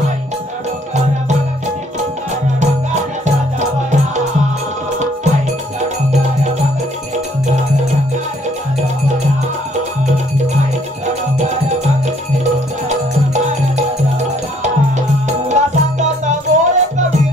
आईचा डोंगर बघ किती सुंदर रंगाने सजवला. आईचा डोंगर बघ किती सुंदर रंगाने सजवला. आईचा डोंगर बघ किती सुंदर रंगाने सजवला. तुला सांगत गोळे कवी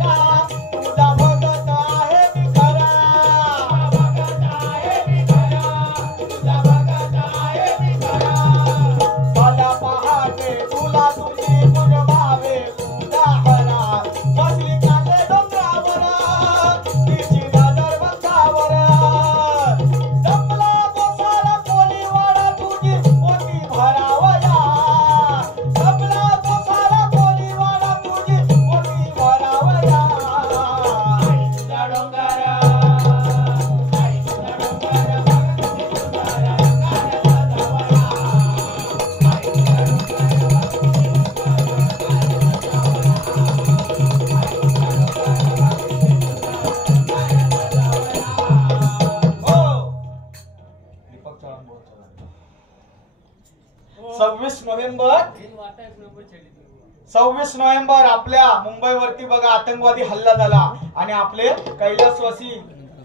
सव्वीस नोव्हेंबर आपल्या मुंबईवरती बघा आतंकवादी हल्ला झाला आणि आपले कैलासवासी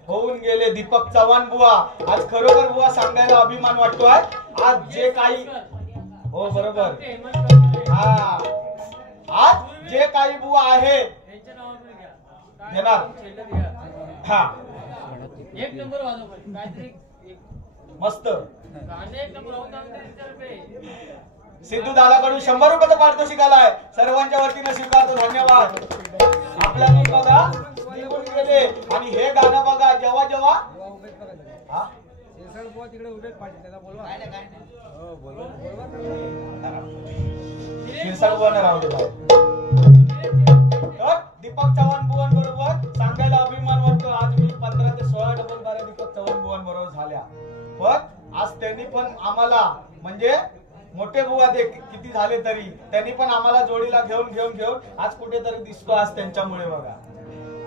होऊन गेले दीपक चव्हाण बुवा. आज खरोखर बुवा सांगायला अभिमान वाटतोय. आज जे काही हो बरोबर हा आज जे काही बुवा आहे घेणार हा एक नंबर काहीतरी मस्त. सिद्धू दादाकडून 100 रुपयाचा पारितोषिक आलाय. सर्वांच्या वतीने स्वीकारतो. धन्यवाद. आपल्याला बघा निघून गेले आणि हे गाणं बघा जेव्हा जेव्हा दीपक चव्हाण बुवान बरोबर सांगायला अभिमान वाटतो. आज मी 15 ते 16 डबल बारा दीपक चव्हाण बुवान बरोबर झाल्या. पण आज त्यांनी पण आम्हाला म्हणजे मोठे बुवा दे किती झाले तरी त्यांनी पण आम्हाला जोडीला घेऊन आज कुठेतरी दिसतो. आज त्यांच्यामुळे बघा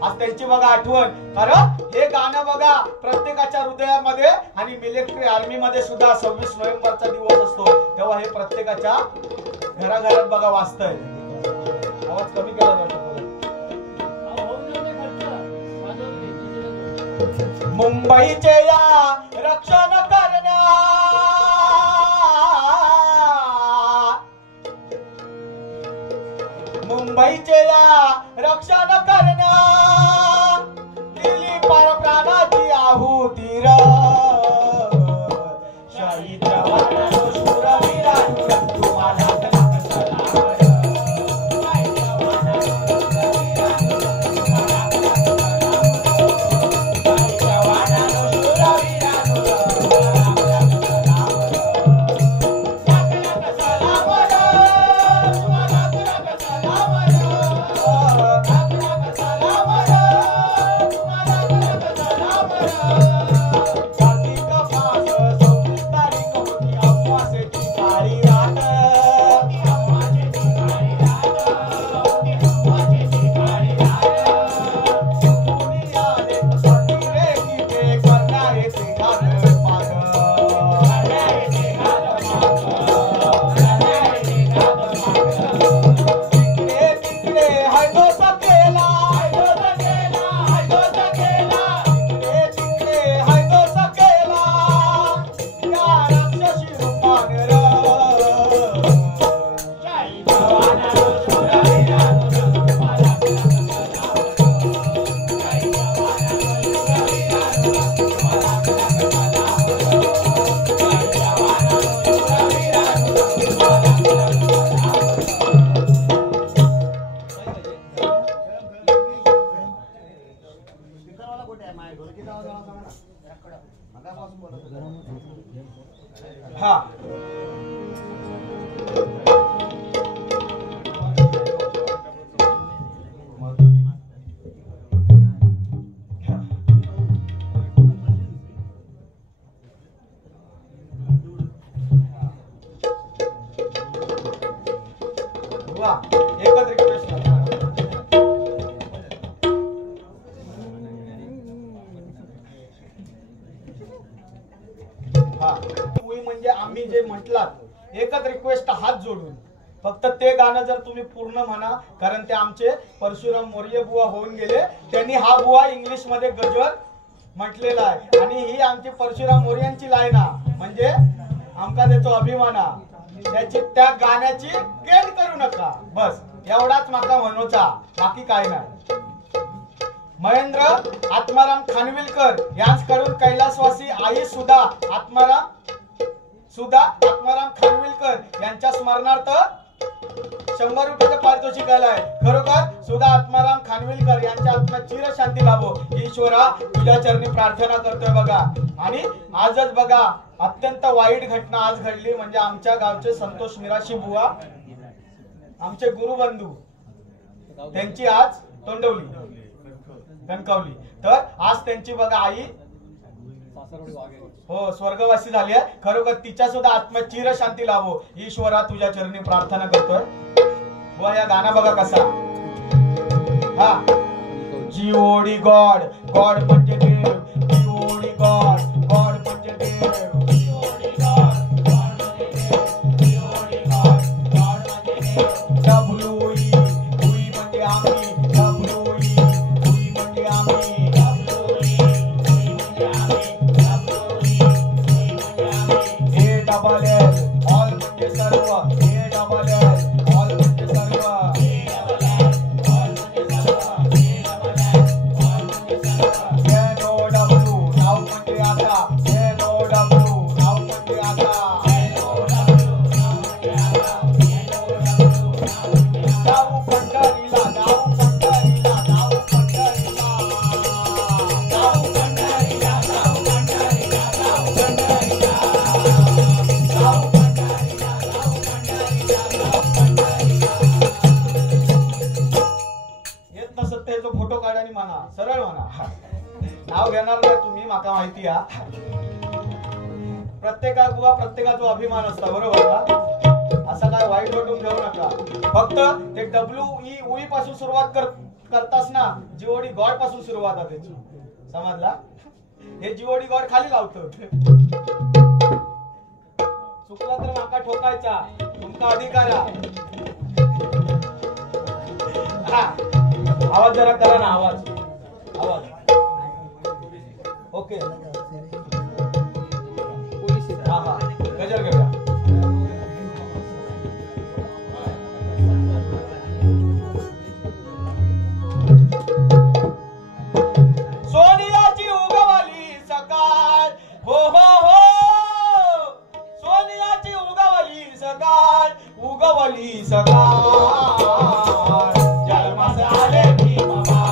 आज त्यांची बघा आठवण. कारण हे गाणं बघा प्रत्येकाच्या हृदयामध्ये आणि मिलिटरी आर्मी मध्ये सुद्धा 26 नोव्हेंबरचा दिवस असतो तेव्हा हे प्रत्येकाच्या घराघरात बघा वाजतंय. आवाज कमी केला जातो. मुंबईचे या रक्षण करण्या मुंबईचे या रक्षण करण्या दिली पर प्राणाची आहुती र शहीद जवानांनो शूरवीरांनो तुम्हाला हा एकच रिक्वेस्ट म्हणजे आम्ही जे म्हटलात एकच रिक्वेस्ट हात जोडून फक्त ते गाणं जर तुम्ही पूर्ण म्हणा कारण ते आमचे परशुराम मोर्ये बुवा होऊन गेले. त्यांनी हा बुवा इंग्लिश मध्ये गजल म्हटलेला आहे आणि ही आमची परशुराम मोर्यांची लाईन म्हणजे आमका त्याचा अभिमाना त्याची त्या गाण्याची केड करू नका. बस एवढाच माका म्हणूचा बाकी काय नाही. महेंद्र आत्माराम खानविलकर यांच्याकडून कैलासवासी आई सुधा आत्माराम खानविलकर यांच्या स्मरणार्थ 100 रुपयाचे पारितोषिक आलंय. खरोखर सुधा आत्माराम खानविलकर यांच्या आत्म्यात चिर शांती लाभो ईश्वरा तुझ्या चरणी प्रार्थना करतोय बघा. आणि आजच बघा अत्यंत वाईट घटना आज घडली म्हणजे आमच्या गावचे संतोष मिराशी बुवा आमचे गुरुबंधू त्यांची आज तोंडवली कणकवली. तर आज त्यांची बघा आई हो स्वर्गवासी झाली आहे. खरोखर तिच्या सुद्धा आत्म्यात चिर शांती लाभो ईश्वरा तुझ्या चरणी प्रार्थना करतोय. व या गाणं बघा कसा हा जीओडी गॉड गॉड म्हणजे देव जीओडी गॉड गॉड म्हणजे देव जीओडी घेणार नाही तुम्ही माका माहिती हा. प्रत्येकाचा अभिमान असता बरोबर का. असं काय वाईट वाटून घेऊ नका. फक्त ते WE पासून सुरुवात करतास ना, जीओडी गॉड पासून सुरुवात आहे त्याची. समजला. हे जीओडी गॉड खाली लावतो. चुकला तर माका ठोकायचा, तुमचा अधिकार आहे. हा आवाज जरा करा ना. आवाज ओके. हा गजर घेऊया. सोनियाची उगवली सकाळ हो हो हो. सोनियाची उगवली सकाळ जन्मास आले भीमबाळ.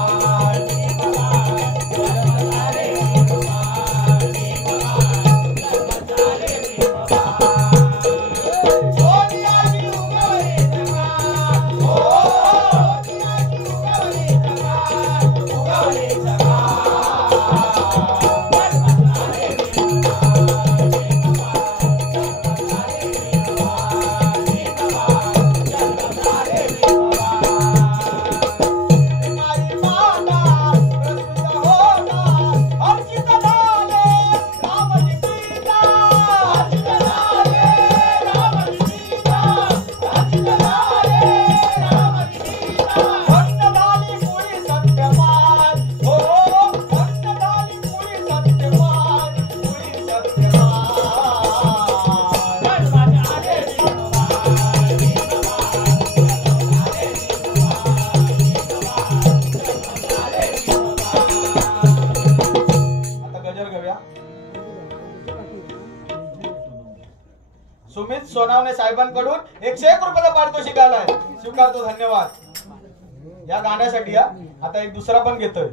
सुमित सोनावणे साहेबांकडून 101 रुपयाचा पारितोषिक आलाय. स्वीकारतो. धन्यवाद या गाण्यासाठी. आता एक दुसरा पण घेतोय.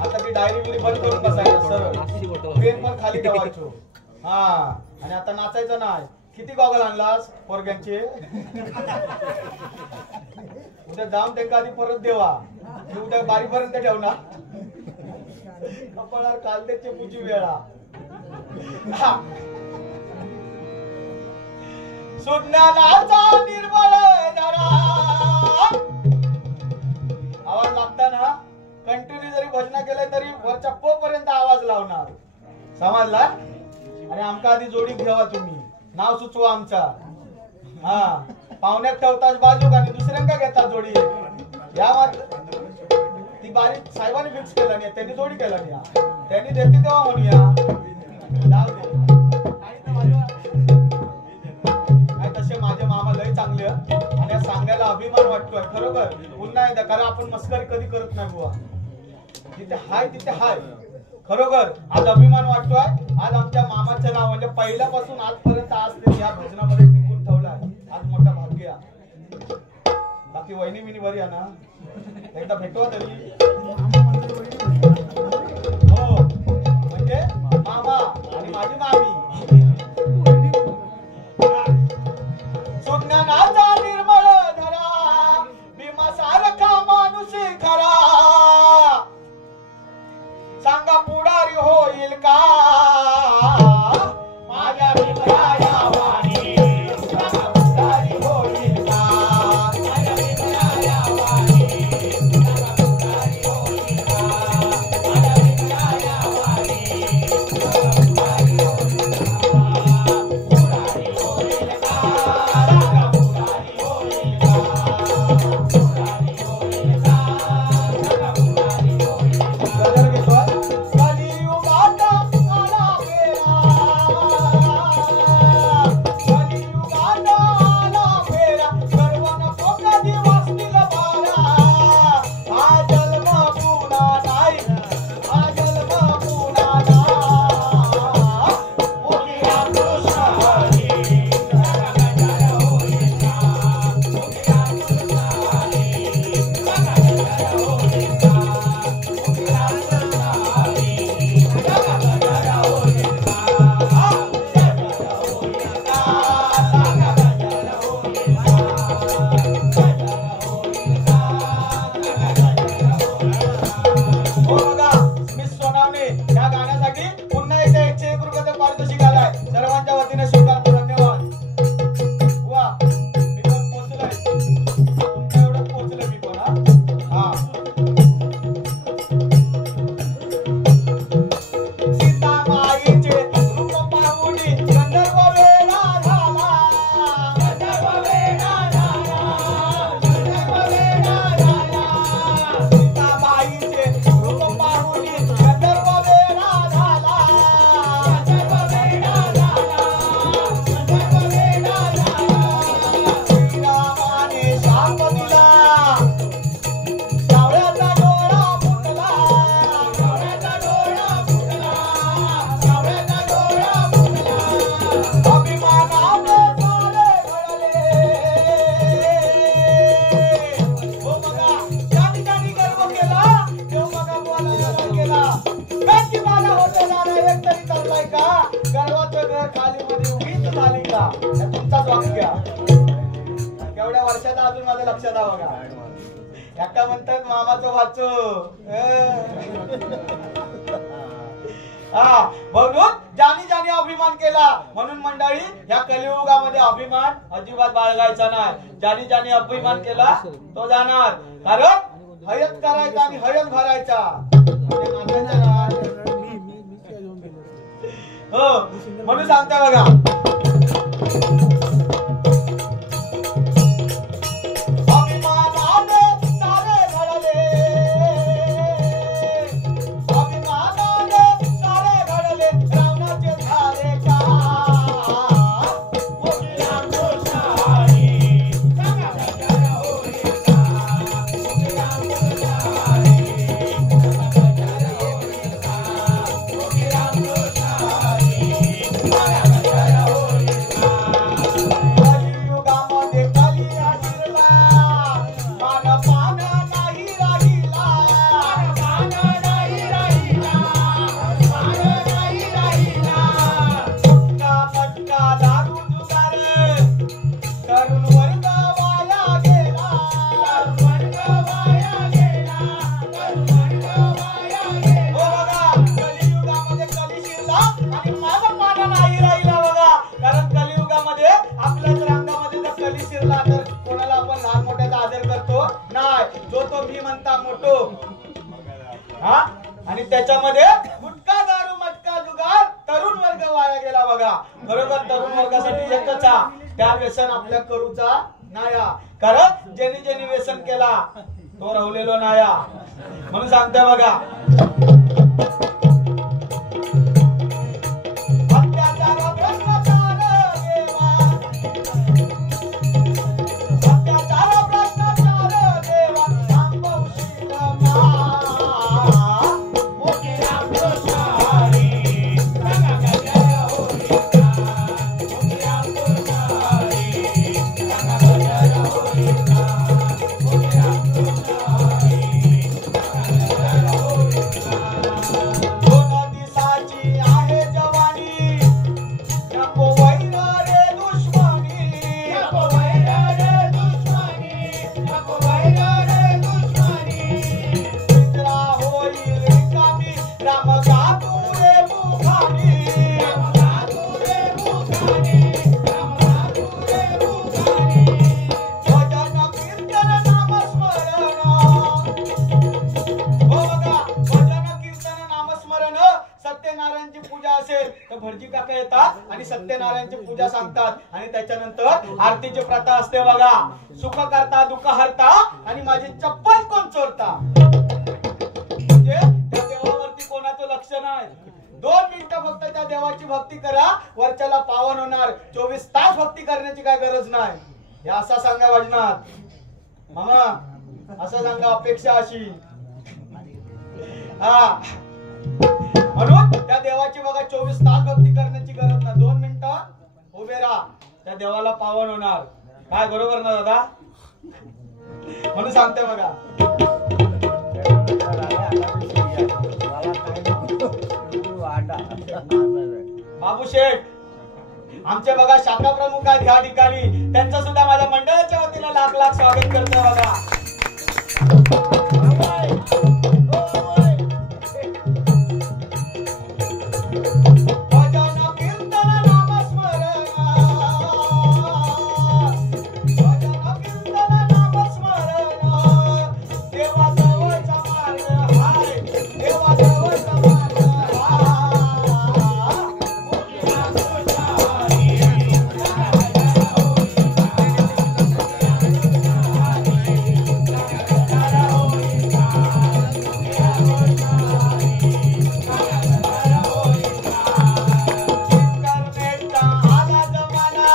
आता ती डायरी बिरी बंद करून बसायचं सरळ. पेन पण खाली ठेवायचो. हा आणि आता नाचायचं नाही. किती गॉगल आणलास पोरग्यांचे. उद्या जाऊन त्यांना आधी परत देवा. मी उद्या बारीपर्यंत ठेवणार. कपाळावर कालते चेपूची वेळा. सुज्ञानाचा निर्मळ धरा. आवाज लागताना कंटिन्यू जरी भजना केलं तरी वरच्या प पर्यंत आवाज लावणार. समजला. आणि आमका आधी जोडी घ्यावा तुम्ही. नाव सुचवा आमचा. हा पाहुण्यात ठेवताच बाजूक आणि दुसऱ्यांका घेता जोडी. या मात्र ती बारीक साहेबांनी फिक्स केला नाही. त्यांनी जोडी केला नाही. त्यांनी देते तेव्हा म्हणूया. तसे माझे मामा लय चांगले आणि सांगायला अभिमान वाटतोय खरोखर. पुन्हा एकदा कारण आपण मस्करी कधी करत नाही बुवा. जिथे हाय तिथे हाय. खरोखर आज अभिमान वाटतोय. आज आमच्या मामाचं नाव म्हणजे पहिल्यापासून आजपर्यंत आज ते या भजनामध्ये टिकून ठेवलाय. आज मोठा भाग्य. बाकी वहिनी मिनी बरी आहे ना. एकदा भेटवा तरी. हो म्हणजे मामा आणि माझी मामी. सुज्ञानाचा निर्मळ धरा. भीमासारखा माणूस खरा. सांगा पुढारी होईल का माझ्या भीमराया वाणी. सांगा पुढारी होईल का माझ्या भीमराया वाणी. सांगा पुढारी होईल या गाण्यासाठी पुन्हा एकदा 101 रुपयाचं पारितोषिक आलाय. सर्वांच्या वतीने स्वीकारतो. धन्यवाद. वा मी पण पोहोचलोय. तुमच्या एवढं पोहोचलो मी पण. हा सीतामाईचे रूप पाहुनी गंधर्व वेळा झाला. गंधर्व वेळा झाला. गंधर्व वेळा झाला. सीतामाईचे रूप पाहुनी गंधर्व वेळा झाला. गंधर्व वेळा झाला. गंधर्व वेळा झाला. श्रीरामाने शाप दिला. सावळ्याचा डोळा फुटला. सावळ्याचा डोळा फुटला. सावळ्याचा डोळा फुटला. अभिमानाने सारे घडले. हो बघा ज्यांनी ज्यांनी गर्व केला तो बघा बोलायला केला. व्यक्ती मला होते जाणं एक तरी चाललाय का? गर्वाचं घर खाली मध्ये उगीच झाली का? हे तुमचाच वाक्य. एवढ्या वर्षात अजून माझ्या लक्षात आहे बघा. एका म्हणतात मामाचं वाचू. हा म्हणून ज्यानी ज्यानी अभिमान केला. म्हणून मंडळी या कलियुगामध्ये अभिमान अजिबात बाळगायचा नाही. ज्यानी ज्यानी अभिमान केला तो जाणार. कारण हयत करायचा आणि हयत भरायचा. नाचायचं नाही. हो म्हणून सांगता बघा. अभिमानाने सारे घडले. अभिमानाने सारे घडले. रावणाचे झाले का? मोठीराम गोसावी सांगा गजर होईल का? मोठीराम गोसावी सांगा गजर होईल का? मोठीराम गोसावी सांगा गजर होईल का? कलियुगामध्ये कलिया शिरला. मान पान नाही राहिला. मान नाही राहिला. मान नाही राहिला. गुटखा मटका दारू जुगार तरुण वर्ग वाया गेला. तरुण वर्ग वाया गेला. तरुण वर्ग वाया गेला. हो बघा कलियुगामध्ये कली शिरला आणि मान पान नाही राहिला बघा. कारण कलियुगामध्ये आपल्याच रंगामध्ये जर कली शिरला तर कोणाला आपण लहान मोठ्याचा आदर करतो नाही. जो तो मी म्हणता मोठो. हा आणि त्याच्यामध्ये गुटखा दारू मटका जुगार तरुण वर्ग वाया गेला बघा. बरोबर तरुण वर्गासाठी एकच हा. त्या व्यसन आपल्या करूचा नाया. कारण ज्यांनी ज्यांनी व्यसन केला तो राहुलेलो नाया. म्हणून सांगते बघा. अत्याचार भ्रष्टाचार देवा. अत्याचार भ्रष्टाचार देवा. थांबवशील का? मोठीराम गोसावी सांगा गजर होईल का? मोठीराम गोसावी सांगा गजर होईल का? मोठीराम गोसावी सांगा गजर होईल का? 2 दिवसाची आहे जवानी. नको वैर रे दुश्मनी. नको वैर रे दुश्मनी. नको वैर रे दुश्मनी. मित्रा होईल रिकामी. राम गातू रे मुखानी. राम गातू रे मुखानी. राम गातू रे मुखानी. भजन कीर्तन नामस्मरण. हो बघा भजन कीर्तन नामस्मरण. सत्यनारायणची पूजा असेल तर भटजी काका येतात आणि सत्यनारायणची पूजा सांगतात. आणि त्याच्यानंतर आरतीची प्रथा असते बघा. सुख करता दुःख हरता आणि माझी चप्पल कोण चोरता. म्हणजे त्या देवावरती कोणाचं लक्ष नाही. 2 मिनिटं फक्त त्या देवाची भक्ती करा. वर्षाला पावन होणार. 24 तास भक्ती करण्याची काय गरज नाही. हे असा सांगा भजनात. मामा असं सांगा. अपेक्षा अशी. हा म्हणून त्या देवाची बघा 24 तास भक्ती करण्याची गरज नाही. 2 मिनिटं उभे राहा. त्या देवाला पावन होणार. काय बरोबर ना दादा? म्हणून सांगते बघा. बाबू शेठ आमचे बघा शाखा प्रमुख आहेत ह्या ठिकाणी. त्यांचं सुद्धा माझ्या मंडळाच्या वतीने लाख लाख स्वागत करतो बघा. भजन कीर्तन नामस्मरण भजन कीर्तन नामस्मरण देवाजवळचा मार्ग हाय देवाजवळचा मार्ग इंटरनेटचा आला जमाना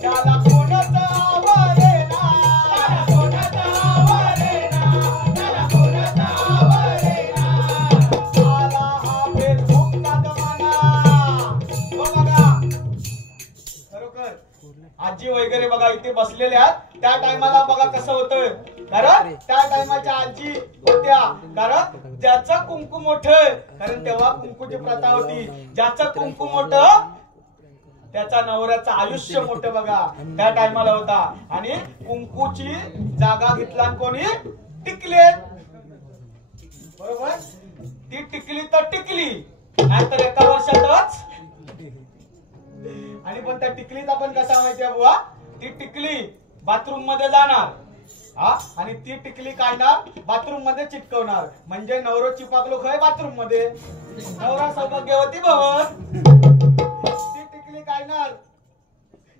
त्याला कोणाचा आवडेना त्याला कोणाचा आवडेना त्याला कोणाचा आवडेना आला हा फेसबुकचा जमाना हो बघा खरोखर आजी वगैरे बघा इथे बसलेले आहेत त्या टायमाला बघा कसं होतं कारण त्या टायमाच्या आजी होत्या कारण ज्याचं कुंकू मोठं कारण तेव्हा कुंकूची प्रथा होती ज्याचं कुंकू मोठं त्याच्या नवऱ्याचं आयुष्य मोठं बघा त्या टायमाला होता आणि कुंकूची जागा घेतला कोणी टिकले बरोबर ती टिकली तर टिकली नाहीतर एका वर्षातच आणि पण त्या टिकलीत आपण कसा माहितीये बुवा ती टिकली बाथरूम मध्ये जाणार हा आणि ती टिकली काढणार बाथरूम मध्ये चिटकवणार म्हणजे नवरो चिपकलो खय बाथरूम मध्ये नवरा सौभाग्यवती भवन ती टिकली काढणार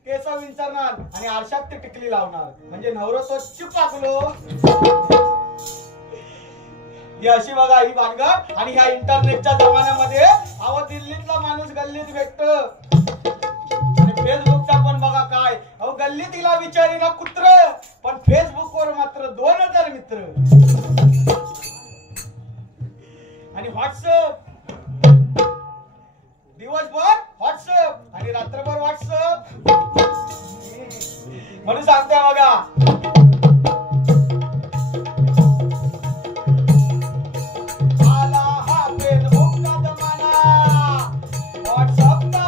केस विंचरणार आणि आरशात ती टिकली लावणार म्हणजे नवरो तो चिपकलो ही अशी बघा ही भानगड आणि ह्या इंटरनेटच्या जमान्यामध्ये अहो दिल्लीतला माणूस गल्लीत भेटतो आणि फेसबुकचा पण बघा काय अहो गल्ली तिला विचारी ना कुत्र पण फेसबुक वर मात्र 2000 मित्र आणि व्हॉट्सअप दिवसभर व्हॉट्सअप आणि रात्रभर व्हॉट्सअप म्हणून सांगते बघा आला हा फेसबुकचा जमाना व्हॉट्सअपचा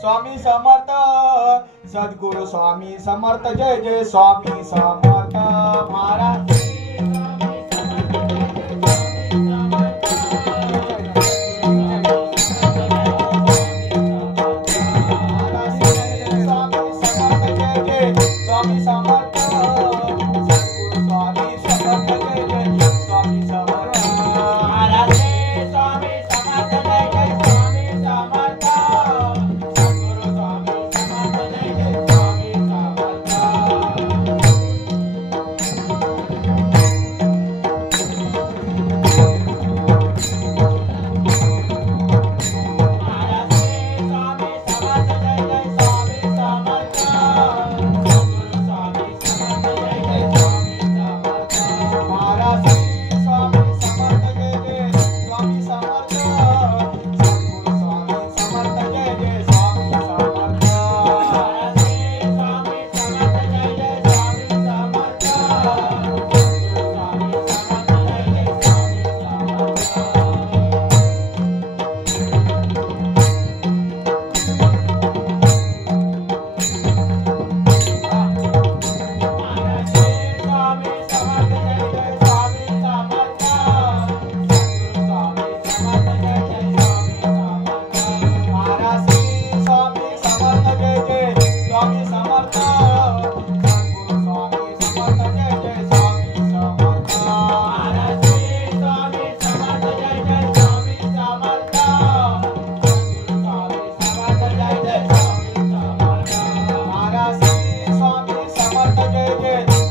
स्वामी समर्थ सद्गुरु स्वामी समर्थ जय जय स्वामी समर्थ महाराज स्वामी समर्थ सद्गुरु स्वामी समर्थ जय जय स्वामी समर्थ महाराज स्वामी समर्थ जय जय स्वामी समर्थ सद्गुरु स्वामी समर्थ जय जय स्वामी समर्थ स्वामी समर्थ जय जय